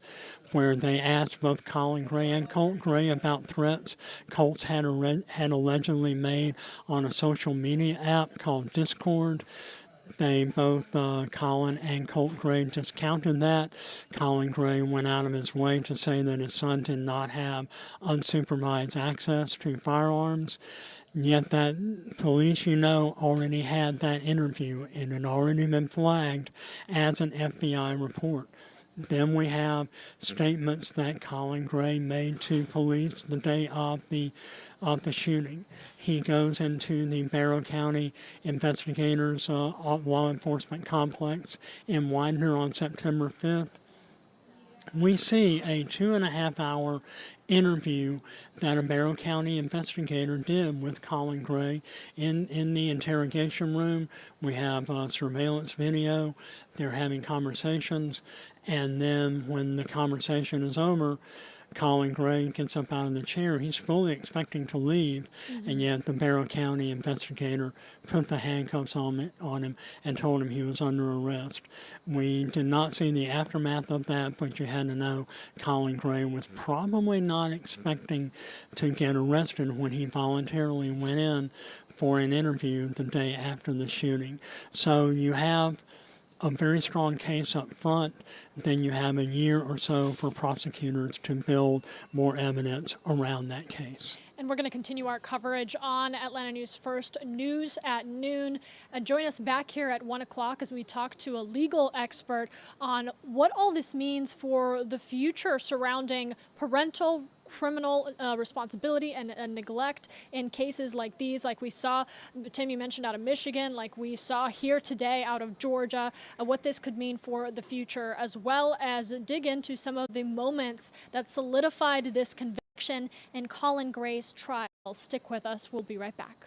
where they asked both Colin Gray and Colt Gray about threats Colts had allegedly made on a social media app called Discord. They both, Colin and Colt Gray, discounted that. Colin Gray went out of his way to say that his son did not have unsupervised access to firearms. Yet that police, already had that interview. It had already been flagged as an FBI report. Then we have statements that Colin Gray made to police the day of the shooting. He goes into the Barrow County Investigators Law Enforcement Complex in Widener on September 5th. We see a 2.5-hour interview that a Barrow County investigator did with Colin Gray in the interrogation room. We have surveillance video. They're having conversations. And then when the conversation is over, Colin Gray gets up out of the chair. He's fully expecting to leave, and yet the Barrow County investigator put the handcuffs on him and told him he was under arrest. We did not see the aftermath of that, but you had to know Colin Gray was probably not expecting to get arrested when he voluntarily went in for an interview the day after the shooting. So you have a very strong case up front, then you have a year or so for prosecutors to build more evidence around that case. And we're going to continue our coverage on Atlanta News First News at noon. Join us back here at 1 o'clock as we talk to a legal expert on what all this means for the future surrounding parental criminal responsibility and neglect in cases like these, like we saw, Tim, you mentioned out of Michigan, like we saw here today out of Georgia, what this could mean for the future, as well as dig into some of the moments that solidified this conviction in Colin Gray's trial. Stick with us. We'll be right back.